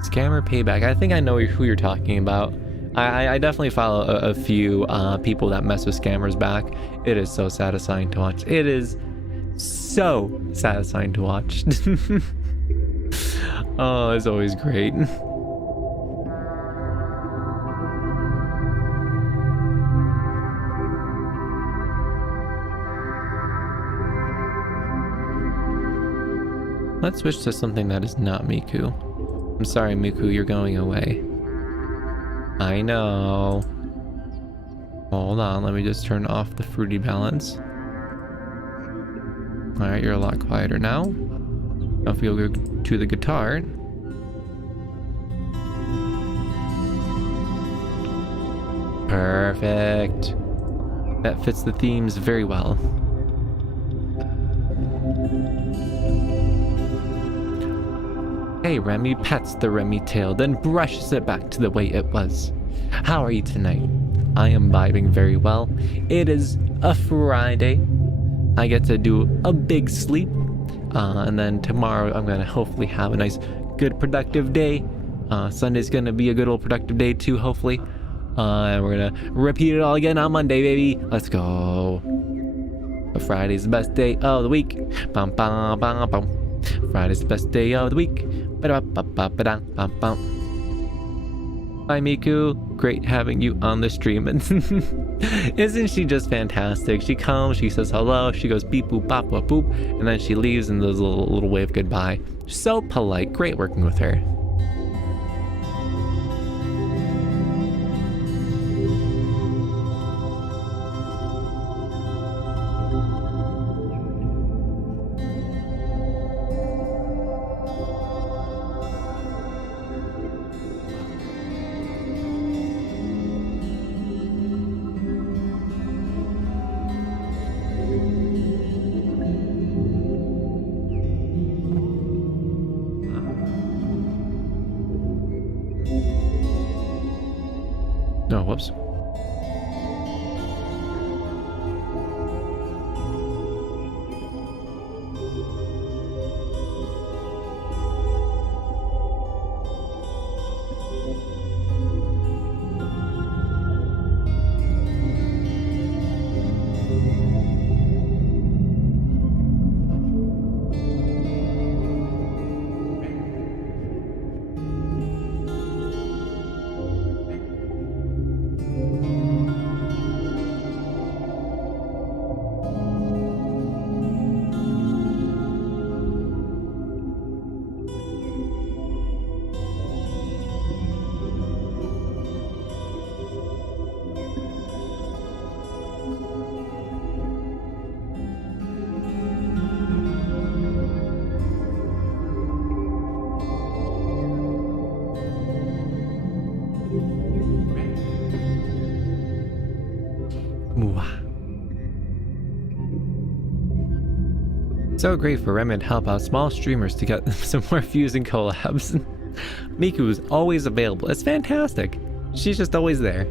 Scammer payback. I think I know who you're talking about. I definitely follow a few people that mess with scammers back. It is so satisfying to watch. It is so satisfying to watch. Oh, it's always great. Let's switch to something that is not Miku. I'm sorry, Miku, you're going away. I know. Hold on, let me just turn off the fruity balance. Alright, you're a lot quieter now. Now if you'll go to the guitar. Perfect. That fits the themes very well. Hey, Remi pets the Remi tail, then brushes it back to the way it was. How are you tonight? I am vibing very well. It is a Friday. I get to do a big sleep. And then tomorrow I'm going to hopefully have a nice, good, productive day. Sunday's going to be a good old productive day too, hopefully. And we're going to repeat it all again on Monday, baby. Let's go. Friday's the best day of the week. Bum, bum, bum, bum. Friday's the best day of the week. Bye, Miku. Great having you on the stream. Isn't she just fantastic? She comes, she says hello, she goes beep boop bop bop boop, and then she leaves and does a little wave goodbye. So polite. Great working with her. Oh, whoops. So great for Remi to help out small streamers to get some more views and collabs. Miku is always available. It's fantastic. She's just always there.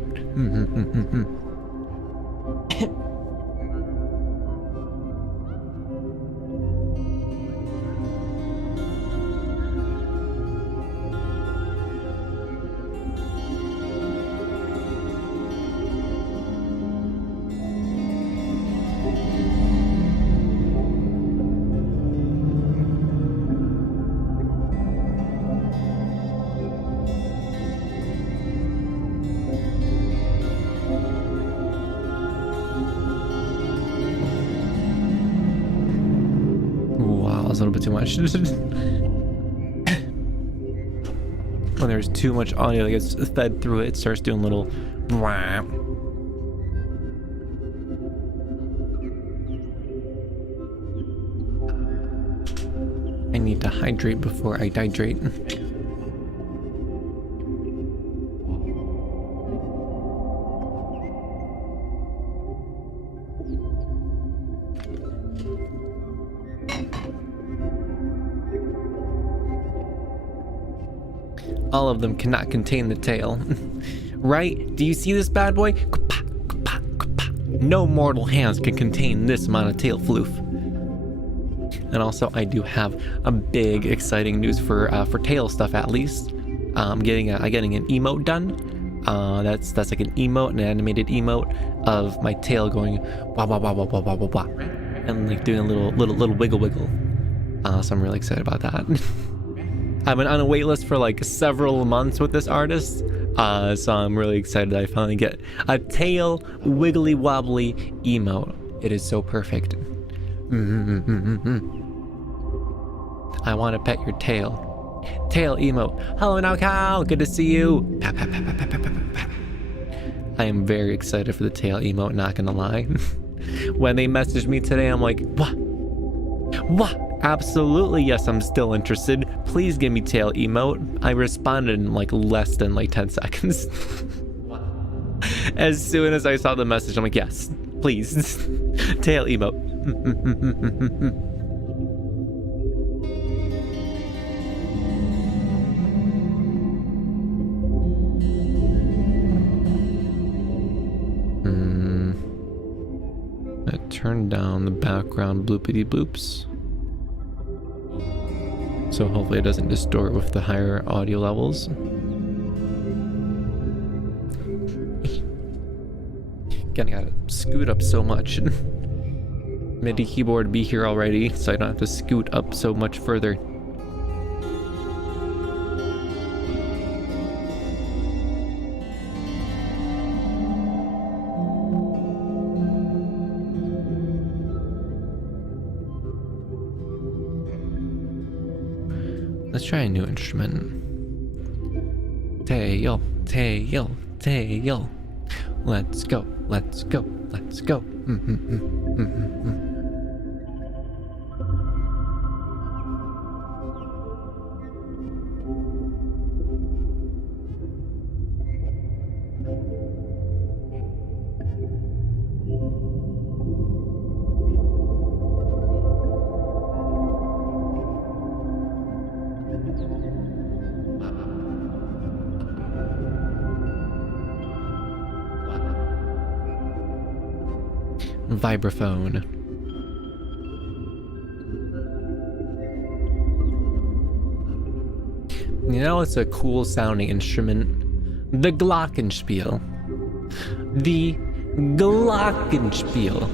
A little bit too much. When there's too much audio that gets fed through it, it starts doing little. I need to hydrate before I dihydrate. All of them cannot contain the tail. Right? Do you see this bad boy? No mortal hands can contain this amount of tail floof. And also, I do have a big, exciting news for tail stuff. At least, I'm getting an emote done. That's like an emote, an animated emote of my tail going wah wah wah wah wah wah wah wah, and like doing a little wiggle wiggle. So I'm really excited about that. I've been on a wait list for like several months with this artist. So I'm really excited that I finally get a tail wiggly wobbly emote. It is so perfect. I want to pet your tail. Tail emote. Hello now, cow. Good to see you. Pat, pat, pat, pat, pat, pat, pat, pat. I am very excited for the tail emote, not gonna lie. When they messaged me today, I'm like, what? What? Absolutely, yes, I'm still interested. Please give me tail emote. I responded in like less than like 10 seconds. As soon as I saw the message, I'm like, yes, please. Tail emote. I turned down the background bloopity bloops. So hopefully it doesn't distort with the higher audio levels. Again, I gotta scoot up so much. MIDI keyboard be here already, so I don't have to scoot up so much further. Let's try a new instrument. Tail, tail, tail. Let's go, let's go, let's go. Vibraphone. You know, it's a cool sounding instrument. The Glockenspiel. The Glockenspiel.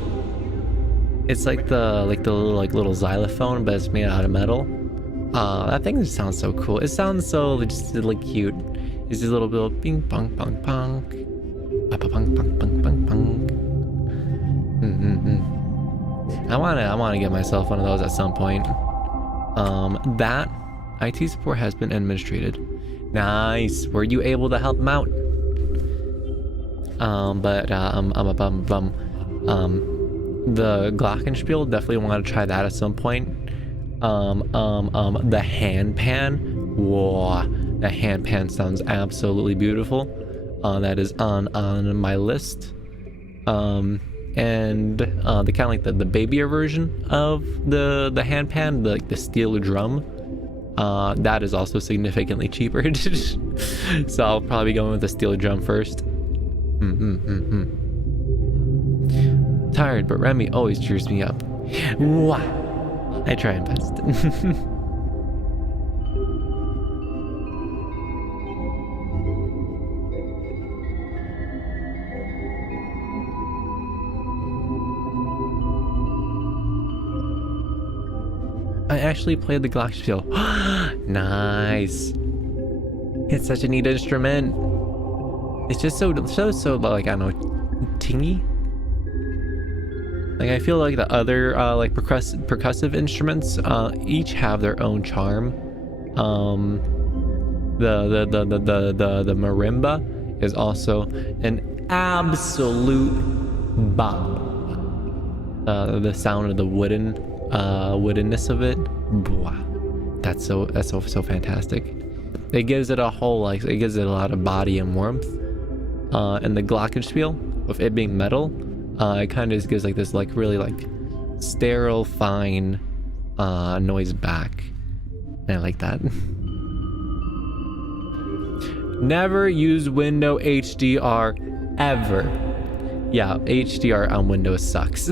It's like the little xylophone, but it's made out of metal. That thing just sounds so cool. It sounds so just like cute. It's this little bit of ping pong pong pong. Pong pong pong pong pong pong. I wanna get myself one of those at some point. That IT support has been administrated. Nice. Were you able to help him out? The Glockenspiel, definitely want to try that at some point. The hand pan. Whoa, the hand pan sounds absolutely beautiful. That is on my list. And the kind of like the babier version of the hand pan, the steel drum, that is also significantly cheaper. So I'll probably be going with the steel drum first. Tired, but Remi always cheers me up. Wow, I try and best. I actually played the Glockenspiel. Nice. It's such a neat instrument. It's just so like, I don't know, tingy. Like, I feel like the other like percussive instruments each have their own charm. The marimba is also an absolute bop. The sound of the woodenness of it, wow, that's so fantastic. It gives it a whole, like, it gives it a lot of body and warmth. And the Glockenspiel, with it being metal, it kind of just gives like this like really like sterile fine noise back, and I like that. Never use window HDR ever. Yeah, HDR on Windows sucks.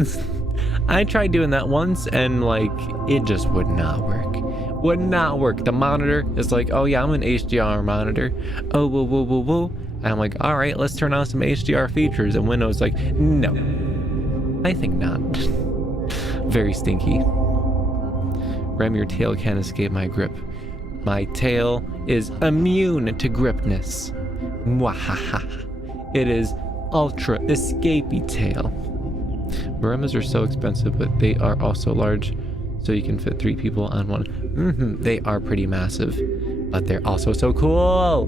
I tried doing that once and like it just would not work. Would not work. The monitor is like, oh yeah, I'm an HDR monitor. Oh whoa whoa whoa whoa. And I'm like, all right, let's turn on some HDR features. And Windows like, no, I think not. Very stinky. Rem, your tail can't escape my grip. My tail is immune to gripness. Mwahaha. It is ultra escapey tail. Maremas are so expensive, but they are also large, so you can fit 3 people on one. They are pretty massive, but they're also so cool.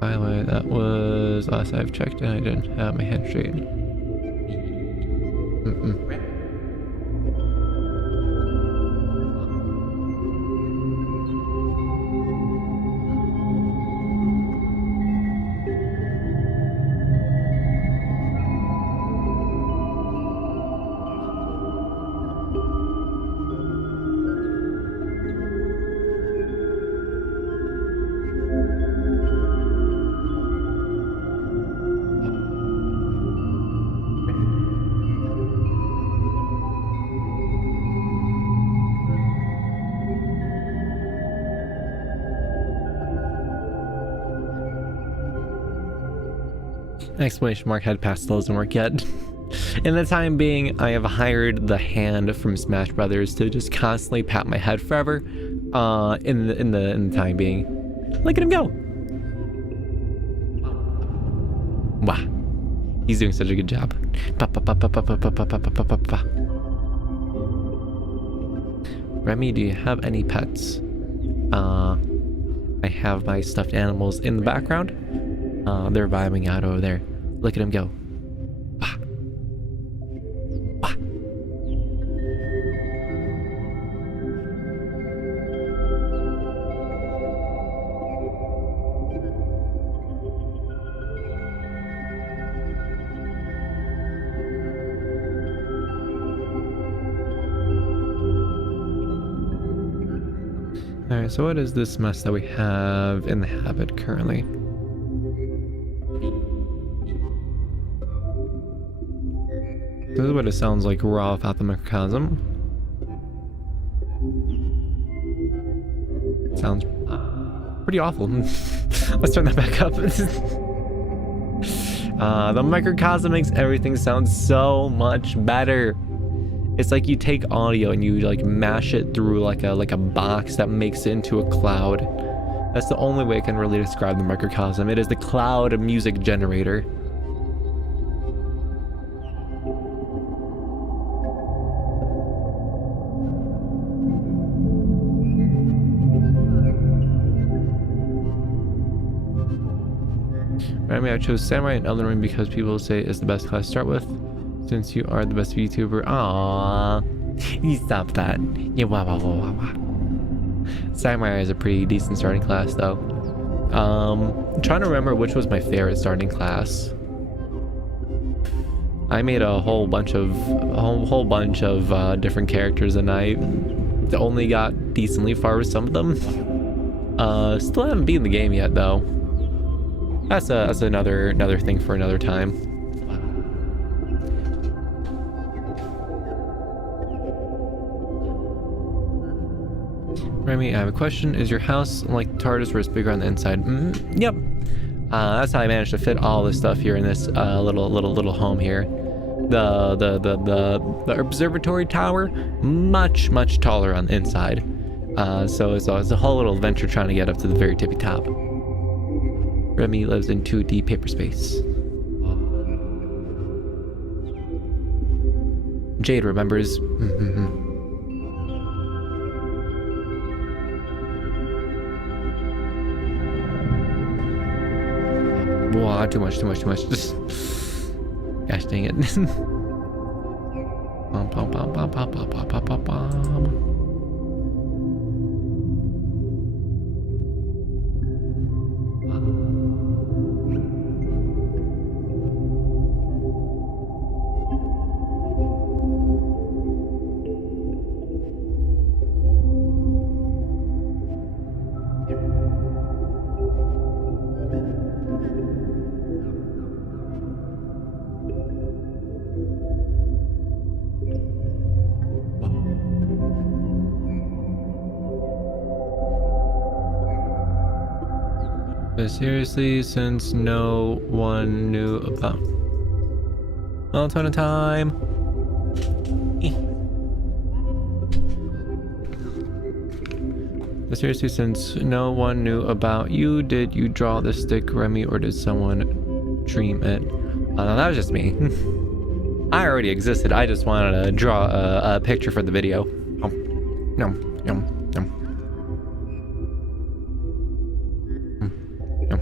By the way, that was last I've checked and I didn't have my head straight. Exclamation mark, head pass still doesn't work yet. In the time being, I have hired the hand from Smash Brothers to just constantly pat my head forever. In the time being. Look at him go! Wow. He's doing such a good job. Remi, do you have any pets? I have my stuffed animals in the background. They're vibing out over there. Look at him go. Wah. Wah. Alright, so what is this mess that we have in the habit currently? This is what it sounds like raw without the microcosm. Sounds pretty awful. Let's turn that back up. The microcosm makes everything sound so much better. It's like you take audio and you like mash it through like a box that makes it into a cloud. That's the only way I can really describe the microcosm. It is the cloud music generator. Remi, I chose Samurai and Elden Ring because people say it's the best class to start with. Since you are the best VTuber. Aww. You stop that. Yeah, wah. Samurai is a pretty decent starting class though. I'm trying to remember which was my favorite starting class. I made a whole bunch of different characters and I only got decently far with some of them. Still haven't beaten the game yet though. That's another thing for another time. Remi, I have a question. Is your house like TARDIS where it's bigger on the inside? Yep. That's how I managed to fit all this stuff here in this little home here. The observatory tower, much taller on the inside. So it's a whole little adventure trying to get up to the very tippy top. Remi lives in 2D paper space. Jade remembers. Wow, too much. Just gosh dang it. But seriously, since no one knew about melatonin time. Seriously, since no one knew about you, did you draw the stick, Remi, or did someone dream it? No, that was just me. I already existed. I just wanted to draw a picture for the video. Yum, yum, yum. Yum.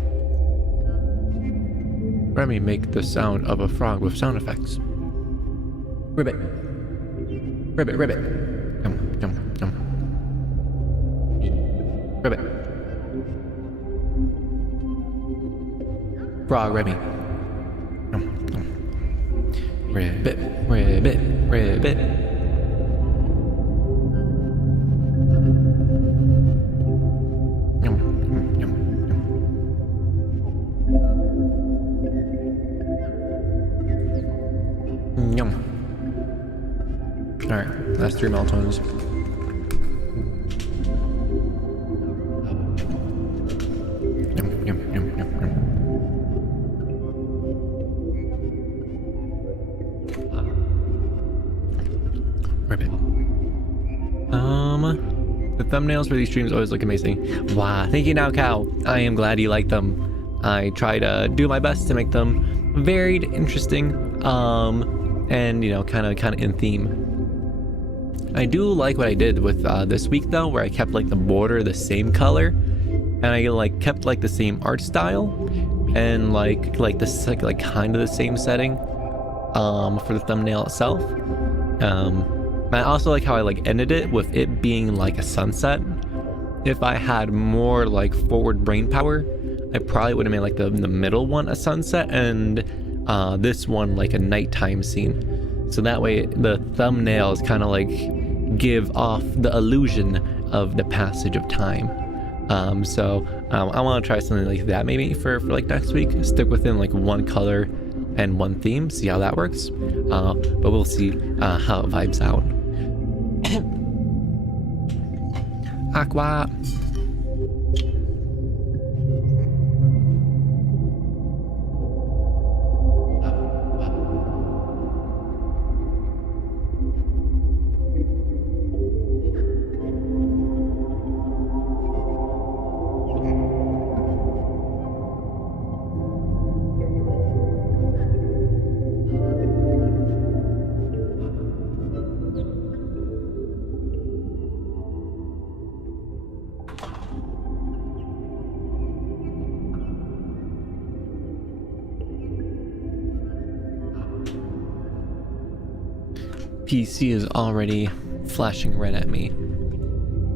Remi, make the sound of a frog with sound effects. Ribbit. Ribbit, ribbit. Yum, yum, yum. Ribbit. Frog, Remi. Yum, yum. Ribbit, ribbit, ribbit. Yum, yum, yum, yum. Yum. Alright, that's 3 melatones. Yum, yum, yum, yum, yum. Ribbit. The thumbnails for these streams always look amazing. Wow, thank you now, Cow. I am glad you like them. I try to do my best to make them varied, interesting, and you know, kind of in theme. I do like what I did with this week though, where I kept like the border the same color, and I like kept like the same art style, and like this like kind of the same setting for the thumbnail itself. I also like how I like ended it with it being like a sunset. If I had more like forward brain power, I probably would have made like the middle one a sunset and this one like a nighttime scene. So that way the thumbnails kind of like give off the illusion of the passage of time. I want to try something like that maybe for like next week. Stick within like one color and one theme, see how that works. But we'll see how it vibes out. Aqua. PC is already flashing red at me.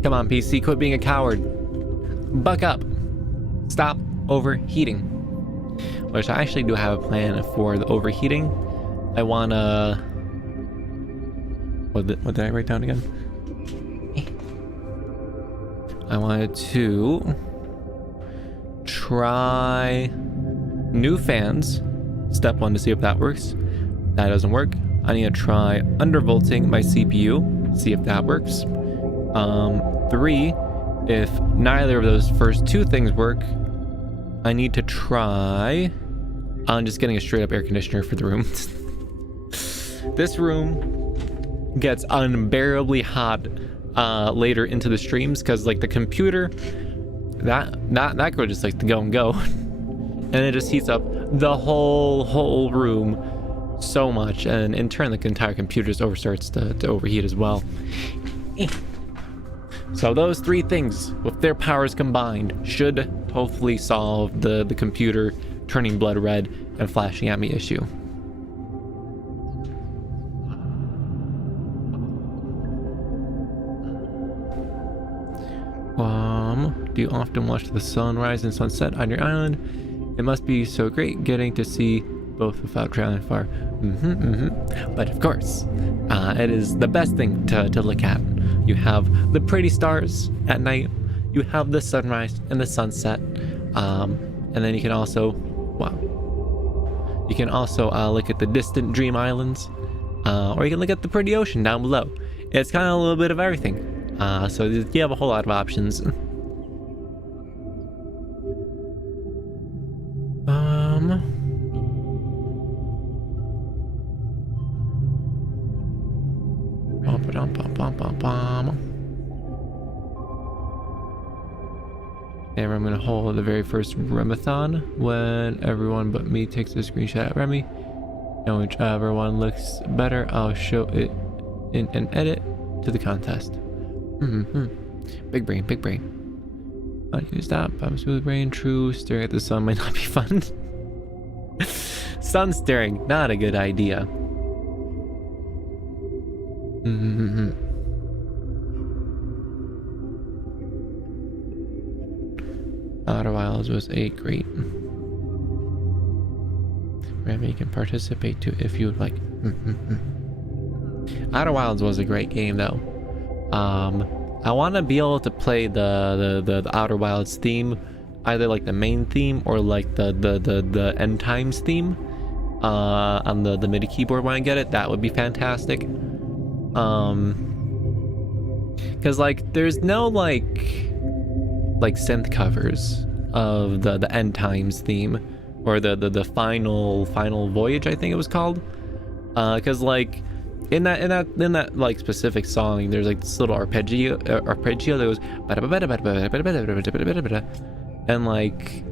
Come on, PC, quit being a coward. Buck up. Stop overheating. Which I actually do have a plan for the overheating. I wanna... What did I write down again? I wanted to try new fans. Step 1 to see if that works. That doesn't work. I need to try undervolting my CPU, see if that works. 3, if neither of those first 2 things work, I need to try on just getting a straight up air conditioner for the room. This room gets unbearably hot later into the streams because like the computer, that could just like to go and go. And it just heats up the whole room so much, and in turn the entire computer just starts to overheat as well. So those 3 things with their powers combined should hopefully solve the computer turning blood red and flashing at me issue. Do you often watch the sunrise and sunset on your island? It must be so great getting to see both without traveling far. But of course, it is the best thing to look at. You have the pretty stars at night, you have the sunrise and the sunset, and then you can also, look at the distant dream islands, or you can look at the pretty ocean down below. It's kind of a little bit of everything, so you have a whole lot of options. And I'm gonna hold the very first Remathon when everyone but me takes a screenshot at Remi. And whichever one looks better, I'll show it in an edit to the contest. Big brain, big brain. Not use that, but I'm smooth brain. True, staring at the sun might not be fun. Sun staring, not a good idea. Outer Wilds was a great. Remi can participate too if you would like. Outer Wilds was a great game though. I want to be able to play the Outer Wilds theme, either like the main theme or like the End Times theme, on the MIDI keyboard when I get it. That would be fantastic. Because like there's no like synth covers of the End Times theme or the final voyage, I think it was called. Because like in that like specific song, there's like this little arpeggio that goes, and like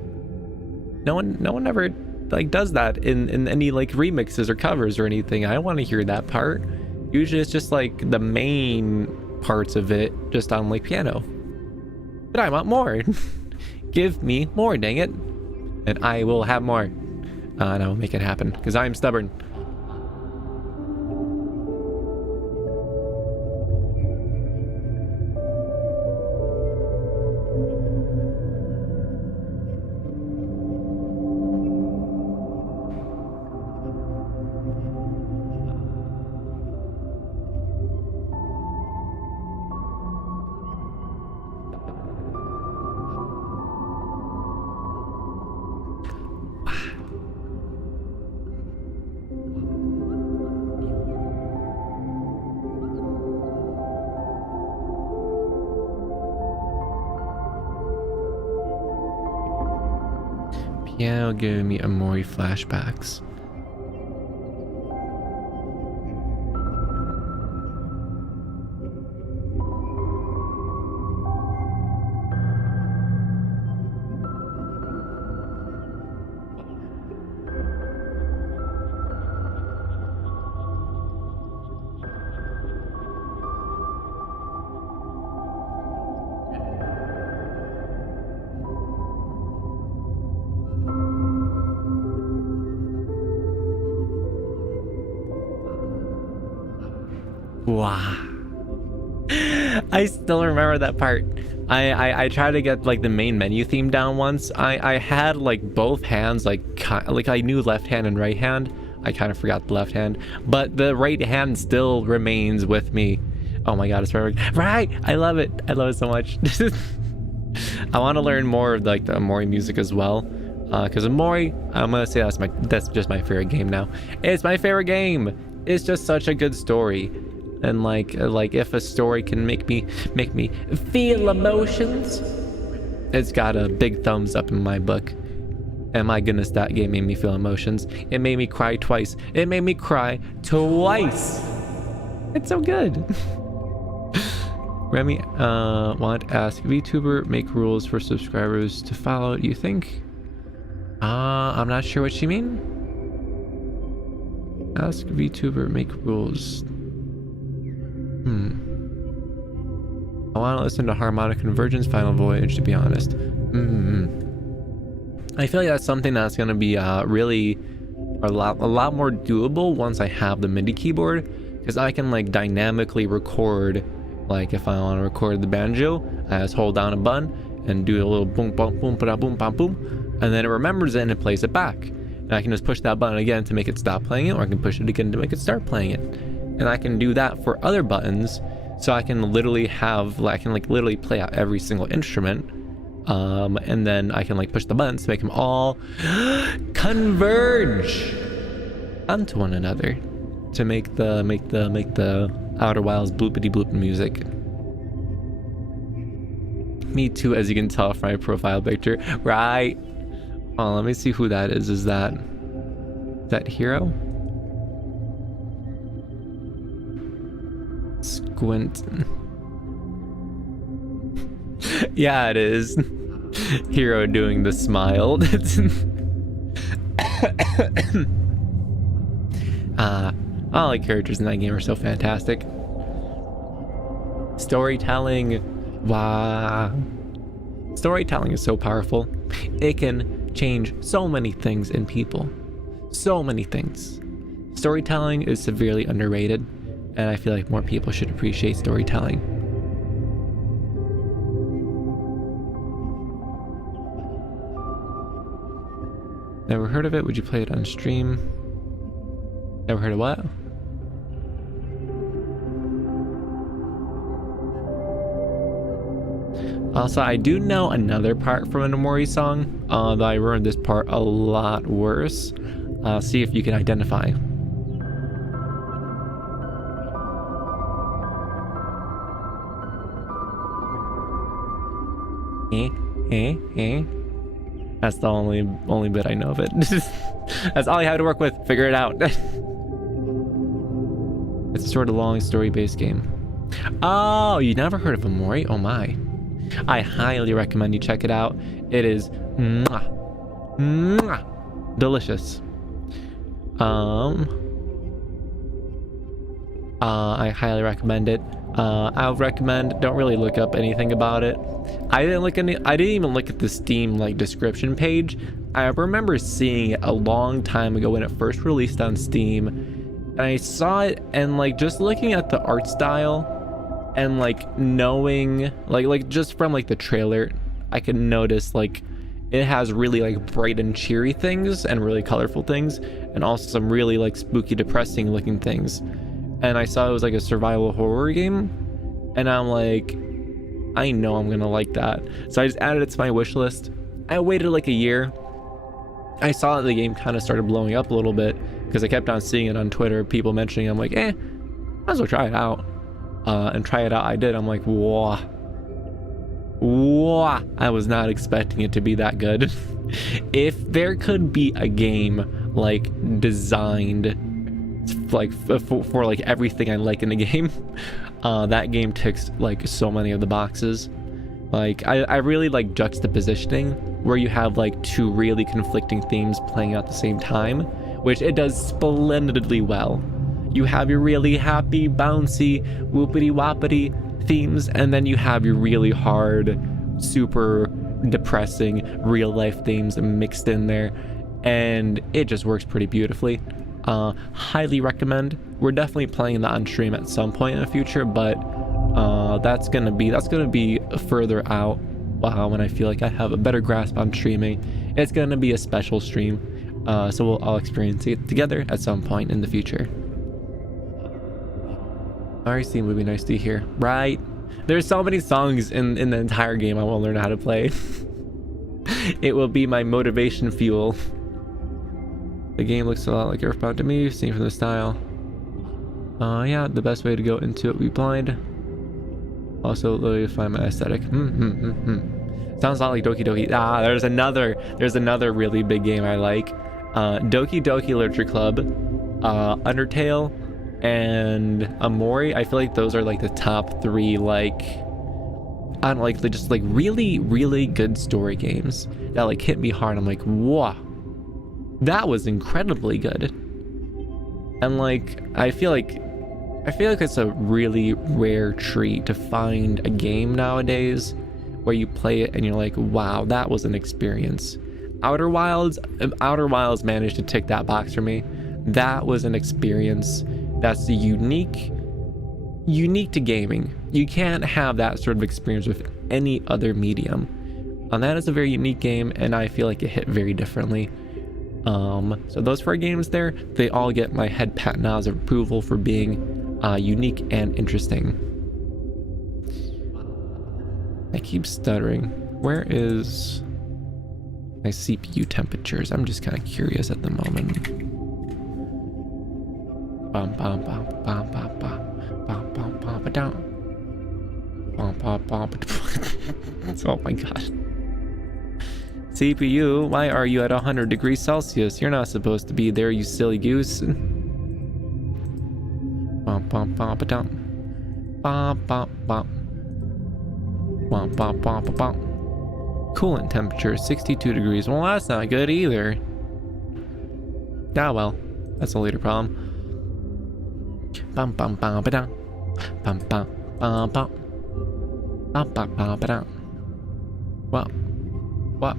no one ever like does that in any like remixes or covers or anything. I want to hear that part. Usually it's just like the main parts of it just on like piano. But I want more. Give me more, dang it, and I will have more, and I will make it happen because I'm stubborn. Piano giving me Amori flashbacks. Wow. I still remember that part. I tried to get like the main menu theme down once. I had like both hands like I knew left hand and right hand. I kind of forgot the left hand, but the right hand still remains with me. Oh my god, it's perfect. Right, I love it so much. I want to learn more of like the Amori music as well, because Amori, I'm gonna say that's just my favorite game now. It's my favorite game. It's just such a good story. And like if a story can make me feel emotions, it's got a big thumbs up in my book. And my goodness, that game made me feel emotions. It made me cry twice. It made me cry twice. It's so good. Remi want to ask, VTuber make rules for subscribers to follow, do you think? I'm not sure what you mean. Ask VTuber make rules. I want to listen to Harmonic Convergence Final Voyage, to be honest. I feel like that's something that's going to be really a lot more doable once I have the MIDI keyboard, because I can like dynamically record. Like if I want to record the banjo, I just hold down a button and do a little boom boom boom ba boom bam boom, and then it remembers it and it plays it back. And I can just push that button again to make it stop playing it, or I can push it again to make it start playing it. And I can do that for other buttons, so I can literally literally play out every single instrument, and then I can like push the buttons to make them all converge onto one another to make the Outer Wilds bloopity bloop music. Me too, as you can tell from my profile picture, right? Oh, let me see who that is. Is that Hero? Squint. Yeah, it is. Hero doing the smile. All the characters in that game are so fantastic. Storytelling, wow. Storytelling is so powerful. It can change so many things in people. So many things. Storytelling is severely underrated, and I feel like more people should appreciate storytelling. Never heard of it? Would you play it on stream? Never heard of what? Also, I do know another part from an Amori song, though I ruined this part a lot worse. See if you can identify. That's the only bit I know of it. That's all I have to work with. Figure it out. It's a sort of long story-based game. Oh, you never heard of Amori? Oh my. I highly recommend you check it out. It is delicious. I highly recommend it. I would recommend don't really look up anything about it. I didn't even look at the Steam description page. I remember seeing it a long time ago when it first released on Steam, and I saw it and just looking at the art style and knowing just from the trailer, I could notice it has really bright and cheery things and really colorful things, and also some really spooky, depressing looking things. And I saw it was a survival horror game, and I'm I know I'm gonna like that. So I just added it to my wish list. I waited a year. I saw that the game kind of started blowing up a little bit because I kept on seeing it on Twitter, people mentioning it. I'm might as well try it out. And try it out I did. I'm whoa. I was not expecting it to be that good. If there could be a game designed for everything I like in the game, that game ticks so many of the boxes. I really like juxtapositioning, where you have two really conflicting themes playing out at the same time, which it does splendidly well. You have your really happy, bouncy, whoopity whoppity themes, and then you have your really hard, super depressing real life themes mixed in there, and it just works pretty beautifully. Highly recommend. We're definitely playing that on stream at some point in the future, but that's gonna be further out when I feel I have a better grasp on streaming. It's gonna be a special stream, so we'll all experience it together at some point in the future. Alright, theme would be nice to hear, right? There's so many songs in the entire game I want to learn how to play. It will be my motivation fuel. The game looks a lot like Earthbound to me, seen from the style. Yeah, the best way to go into it would be blind. Also, literally find my aesthetic. Sounds a lot like Doki Doki. There's another really big game I like. Doki Doki Literature Club, Undertale, and Amori. I feel those are the top three I don't know, just really, really good story games that hit me hard. I'm whoa, that was incredibly good. And I feel it's a really rare treat to find a game nowadays where you play it and you're wow, that was an experience. Outer Wilds managed to tick that box for me. That was an experience that's unique to gaming. You can't have that sort of experience with any other medium. And that is a very unique game, and I feel it hit very differently. So those 4 games there, they all get my head pat nods of approval for being unique and interesting. I keep stuttering. Where is my CPU temperatures? I'm just kind of curious at the moment. Oh my god. CPU, why are you at 100 degrees Celsius? You're not supposed to be there, you silly goose. Coolant temperature 62 degrees. Well, that's not good either. Ah, well, that's a later problem. Bum bum bum ba dum. Bum bum bum bum. Bum bum bum ba dum. What? What?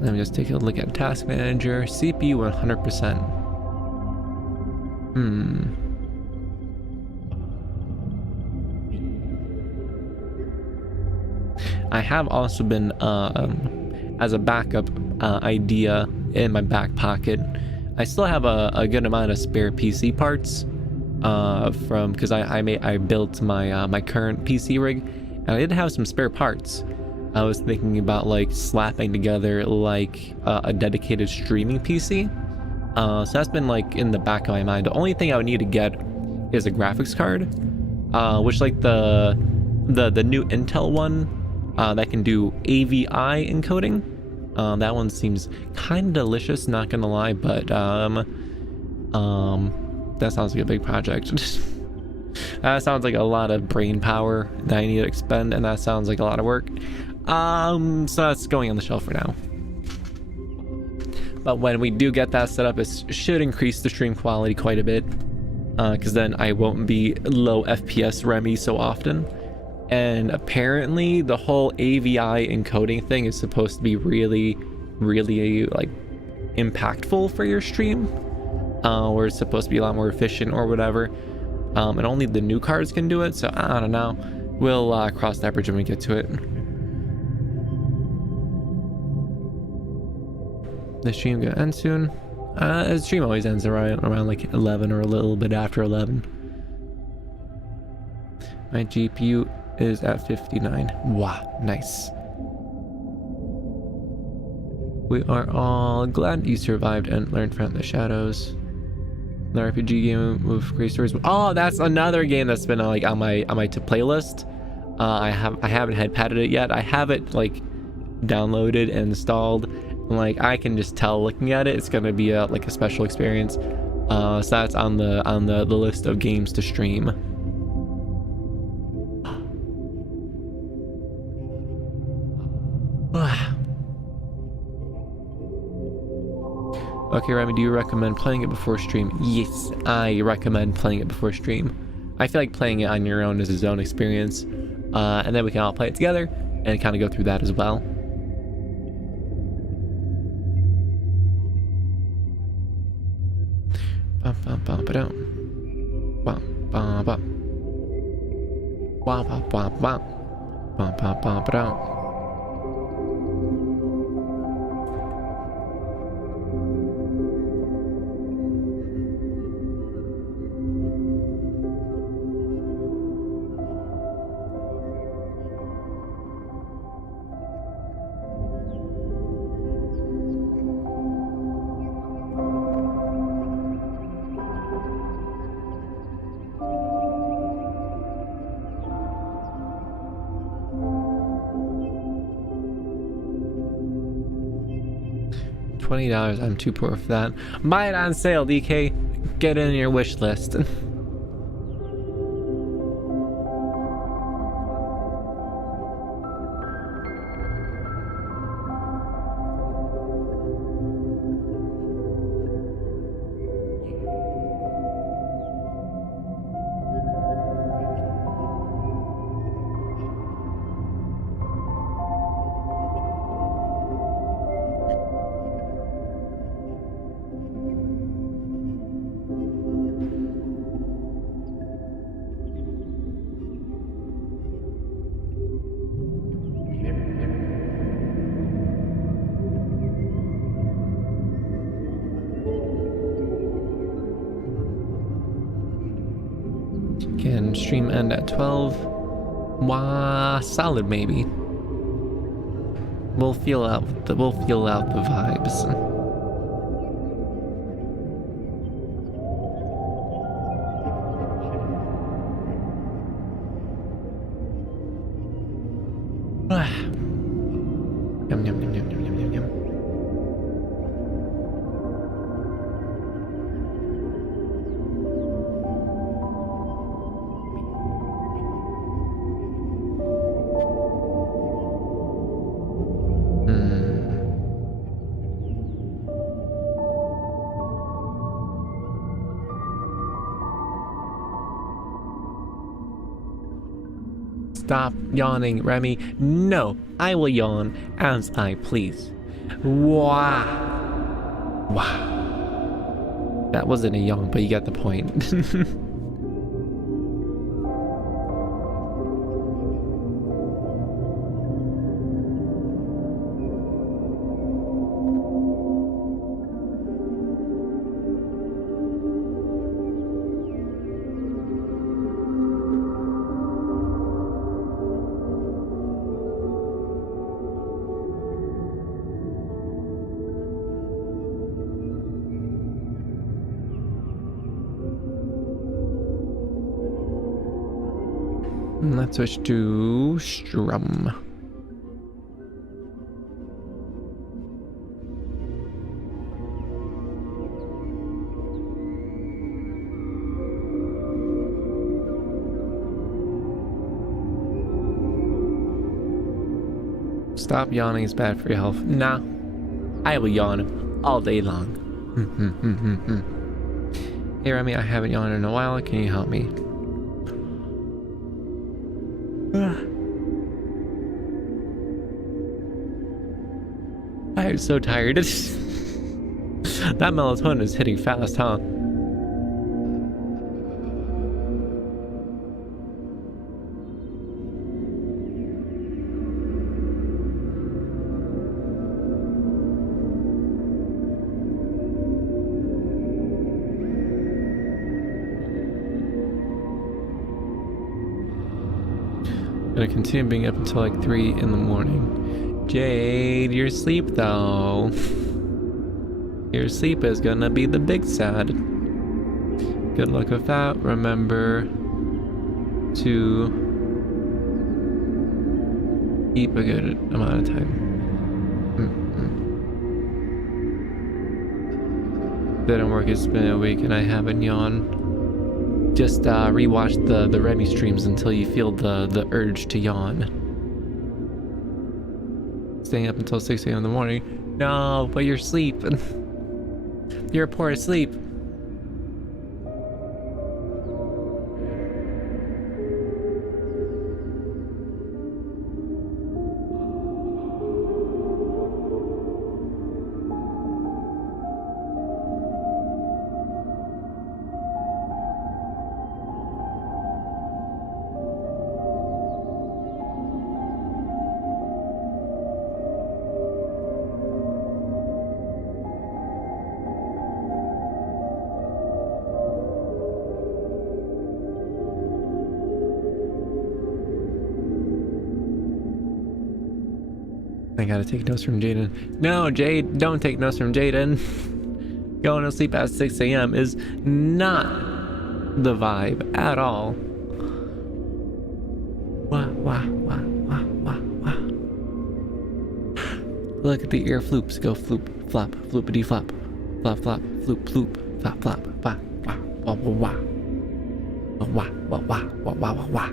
Let me just take a look at Task Manager. CPU 100%. I have also been, as a backup idea in my back pocket, I still have a good amount of spare PC parts because I built my my current PC rig, and I did have some spare parts. I was thinking about like slapping together like a dedicated streaming PC. So that's been like in the back of my mind. The only thing I would need to get is a graphics card, which like the new Intel one that can do AVI encoding. That one seems kind of delicious, not gonna lie, but that sounds like a big project. That sounds like a lot of brain power that I need to expend, and that sounds like a lot of work. So that's going on the shelf for now. But when we do get that set up, it should increase the stream quality quite a bit, because then I won't be low FPS Remi so often. And apparently the whole AVI encoding thing is supposed to be really, really like impactful for your stream, or it's supposed to be a lot more efficient or whatever. And only the new cards can do it, so I don't know. We'll cross that bridge when we get to it. The stream gonna end soon. The stream always ends around like 11 or a little bit after 11. My GPU is at 59. Wow, nice. We are all glad you survived and learned from the shadows. The RPG game with great stories. Oh, that's another game that's been like on my to playlist. I haven't had padded it yet. I have it like downloaded and installed. And, like I can just tell looking at it, it's gonna be like a special experience. So that's on the list of games to stream. Okay, Remi, do you recommend playing it before stream? Yes, I recommend playing it before stream. I feel like playing it on your own is its own experience, and then we can all play it together and kind of go through that as well. $20, I'm too poor for that. Buy it on sale, DK. Get it in your wish list. Can stream end at 12? Wah, solid maybe. We'll feel out the vibes. Yum yum yum yum yum yum yum yum. Stop yawning, Remi. No, I will yawn as I please. Wow. Wow. That wasn't a yawn, but you got the point. Let's switch to Strum. Stop yawning, is bad for your health. Nah, I will yawn all day long. Hey Remi, I haven't yawned in a while. Can you help me? I'm so tired. That melatonin is hitting fast, huh? Gonna continue being up until like 3 in the morning. Jade, your sleep though. Your sleep is gonna be the big sad. Good luck with that. Remember to keep a good amount of time. Didn't work, it's been a week and I haven't yawned. Just rewatch the Remi streams until you feel the urge to yawn. Staying up until 6 a.m. in the morning. No, but you're asleep. You're poor asleep. I gotta take notes from Jaden. No, Jade, don't take notes from Jaden. Going to sleep at 6 a.m. is not the vibe at all. Wah, wah, wah, wah, wah, wah. Look at the ear floops. Go floop, flop, floopity flop. Flop, flop, floop, floop, flop, flop, wah, wah, wah, wah, wah. Wah, wah, wah, wah, wah, wah, wah.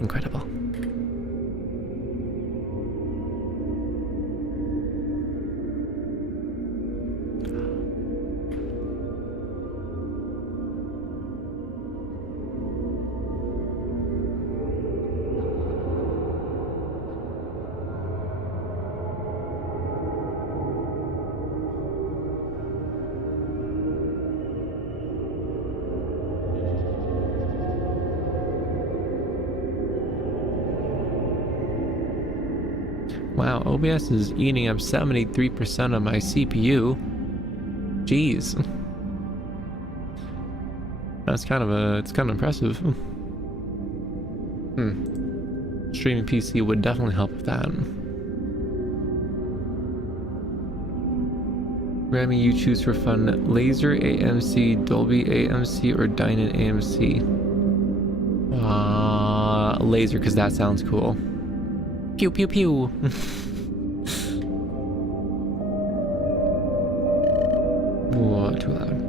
Incredible. Wow, OBS is eating up 73% of my CPU. Jeez. It's kind of impressive. Streaming PC would definitely help with that. Remi, you choose for fun. Laser AMC, Dolby AMC, or Dynan AMC? Laser, because that sounds cool. Pew pew pew. Whoa, too loud.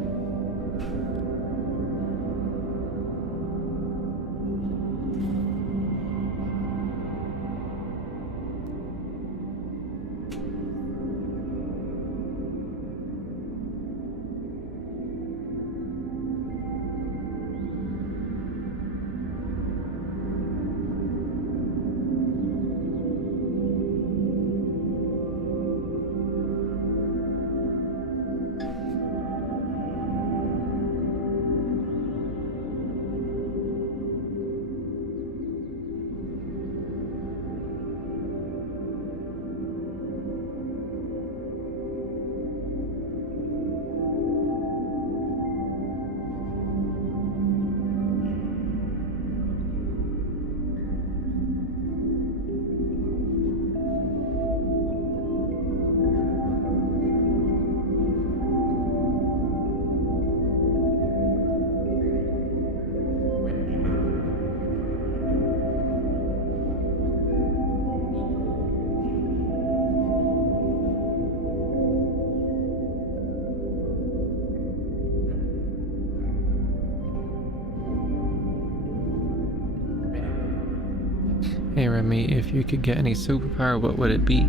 Hey Remi, if you could get any superpower, what would it be?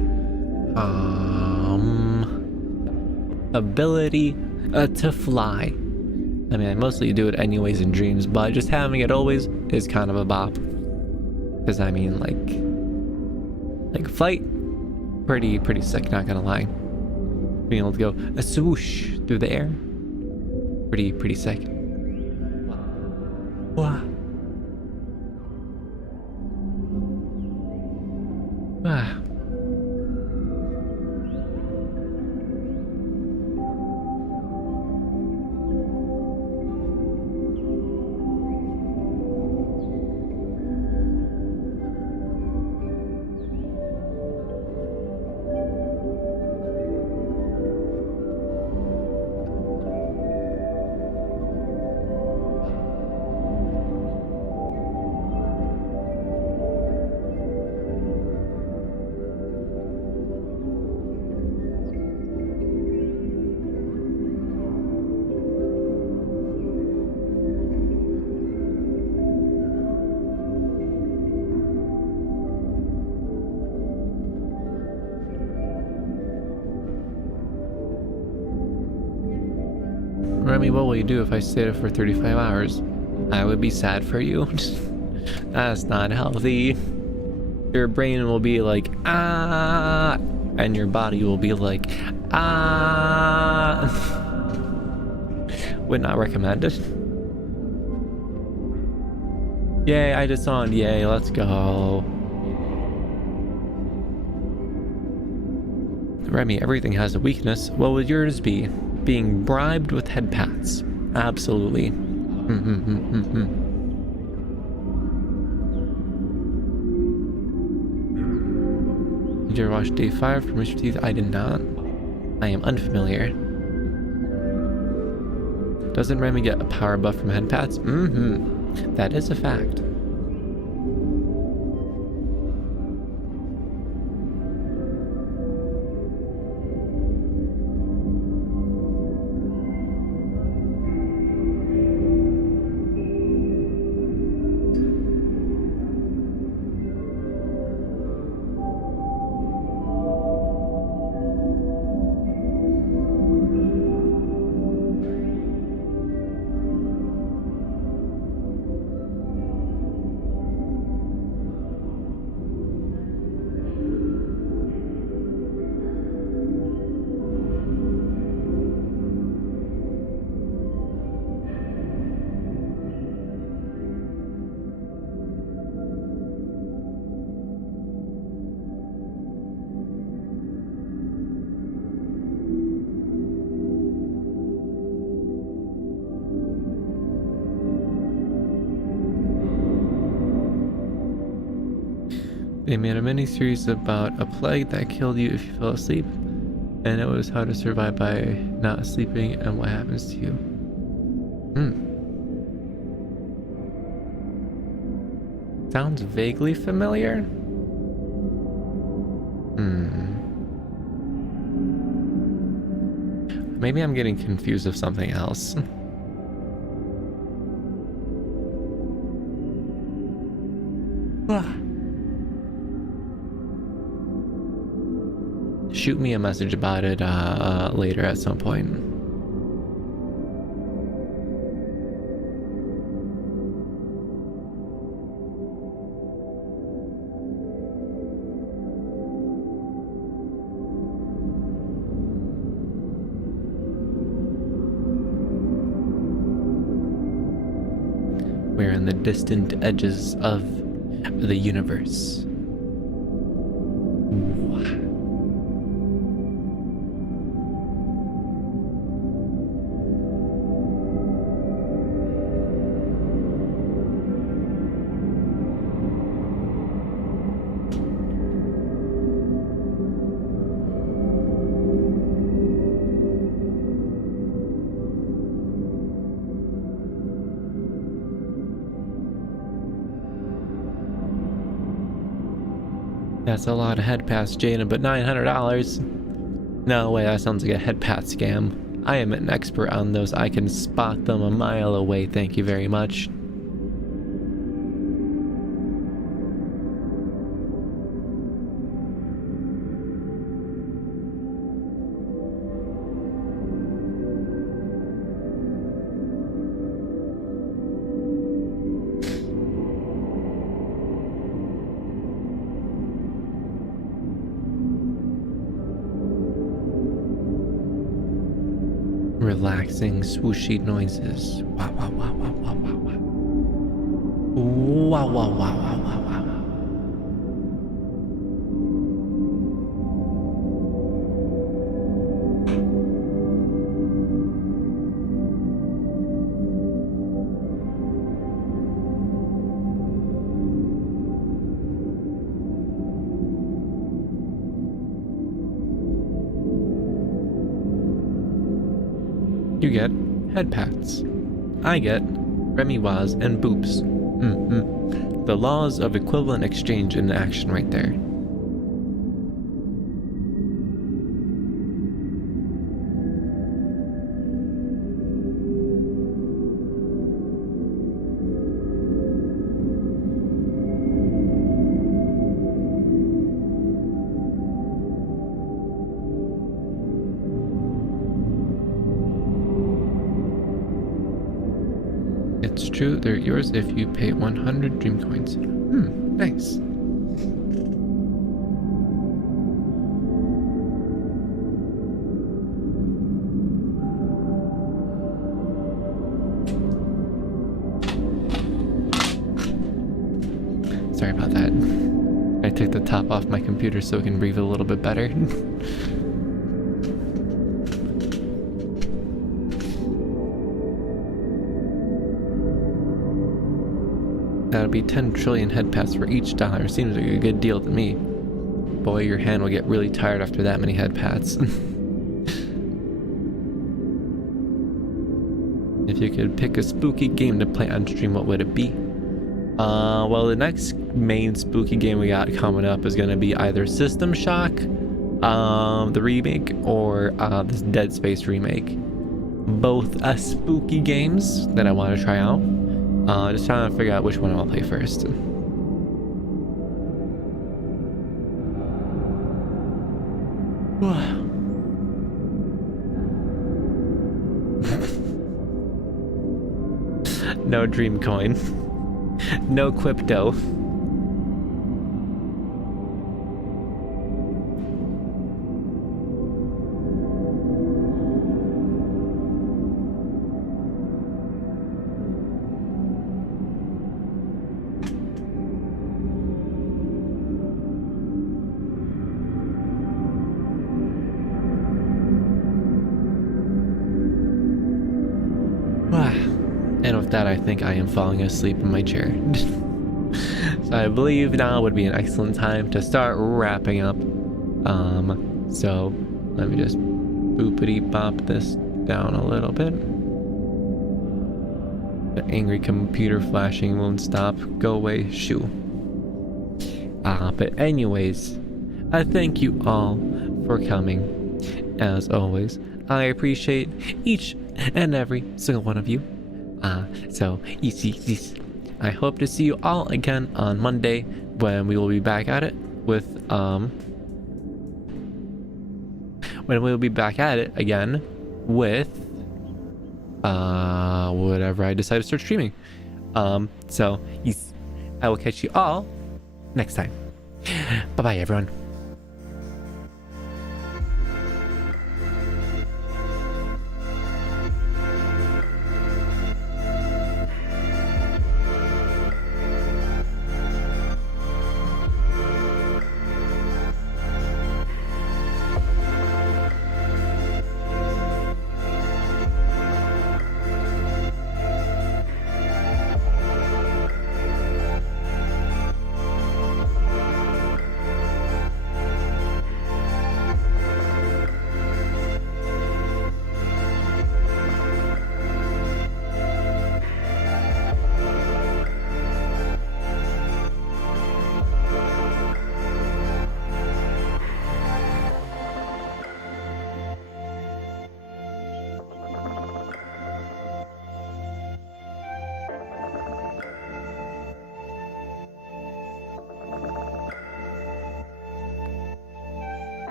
Ability to fly. I mean, I mostly do it anyways in dreams, but just having it always is kind of a bop. Because I mean, like flight, pretty sick, not gonna lie. Being able to go a swoosh through the air, pretty sick. Wow. Ah. Remi, what will you do if I stay there for 35 hours? I would be sad for you. That's not healthy. Your brain will be like, ah, and your body will be like, ah. Would not recommend it. Yay, I just saw it. Yay, let's go. Remi, everything has a weakness. What would yours be? Being bribed with head pats. Absolutely. Did you ever watch Day 5 from Mr. Teeth? I did not. I am unfamiliar. Doesn't Remi get a power buff from head pats? That is a fact. They made a mini-series about a plague that killed you if you fell asleep, and it was how to survive by not sleeping and what happens to you. Sounds vaguely familiar. Maybe I'm getting confused with something else. Shoot me a message about it later at some point. We're in the distant edges of the universe. That's a lot of head pats, Jada, but $900? No way, that sounds like a head pat scam. I am an expert on those. I can spot them a mile away, thank you very much. relaxing swooshy noises. Wow, wow, wow, wow, wow, wow, wow. Wow, wow, wow, wow, wow, wow. You get head pats. I get Remi was and boops. The laws of equivalent exchange in action right there. It's true, they're yours if you pay 100 dream coins. Nice. Sorry about that. I took the top off my computer so it can breathe a little bit better. That'll be 10 trillion head pats for each dollar. Seems like a good deal to me. Boy, your hand will get really tired after that many head pats. If you could pick a spooky game to play on stream, what would it be? Well, the next main spooky game we got coming up is going to be either System Shock, the remake, or this Dead Space remake. Both spooky games that I want to try out. Just trying to figure out which one I'll play first. No dream coin. No crypto. And with that, I think I am falling asleep in my chair. So I believe now would be an excellent time to start wrapping up. So let me just boopity bop this down a little bit. The angry computer flashing won't stop. Go away, shoo. But anyways, I thank you all for coming. As always, I appreciate each and every single one of you. So I hope to see you all again on Monday when we will be back at it with again with whatever I decide to start streaming. So I will catch you all next time. Bye bye everyone.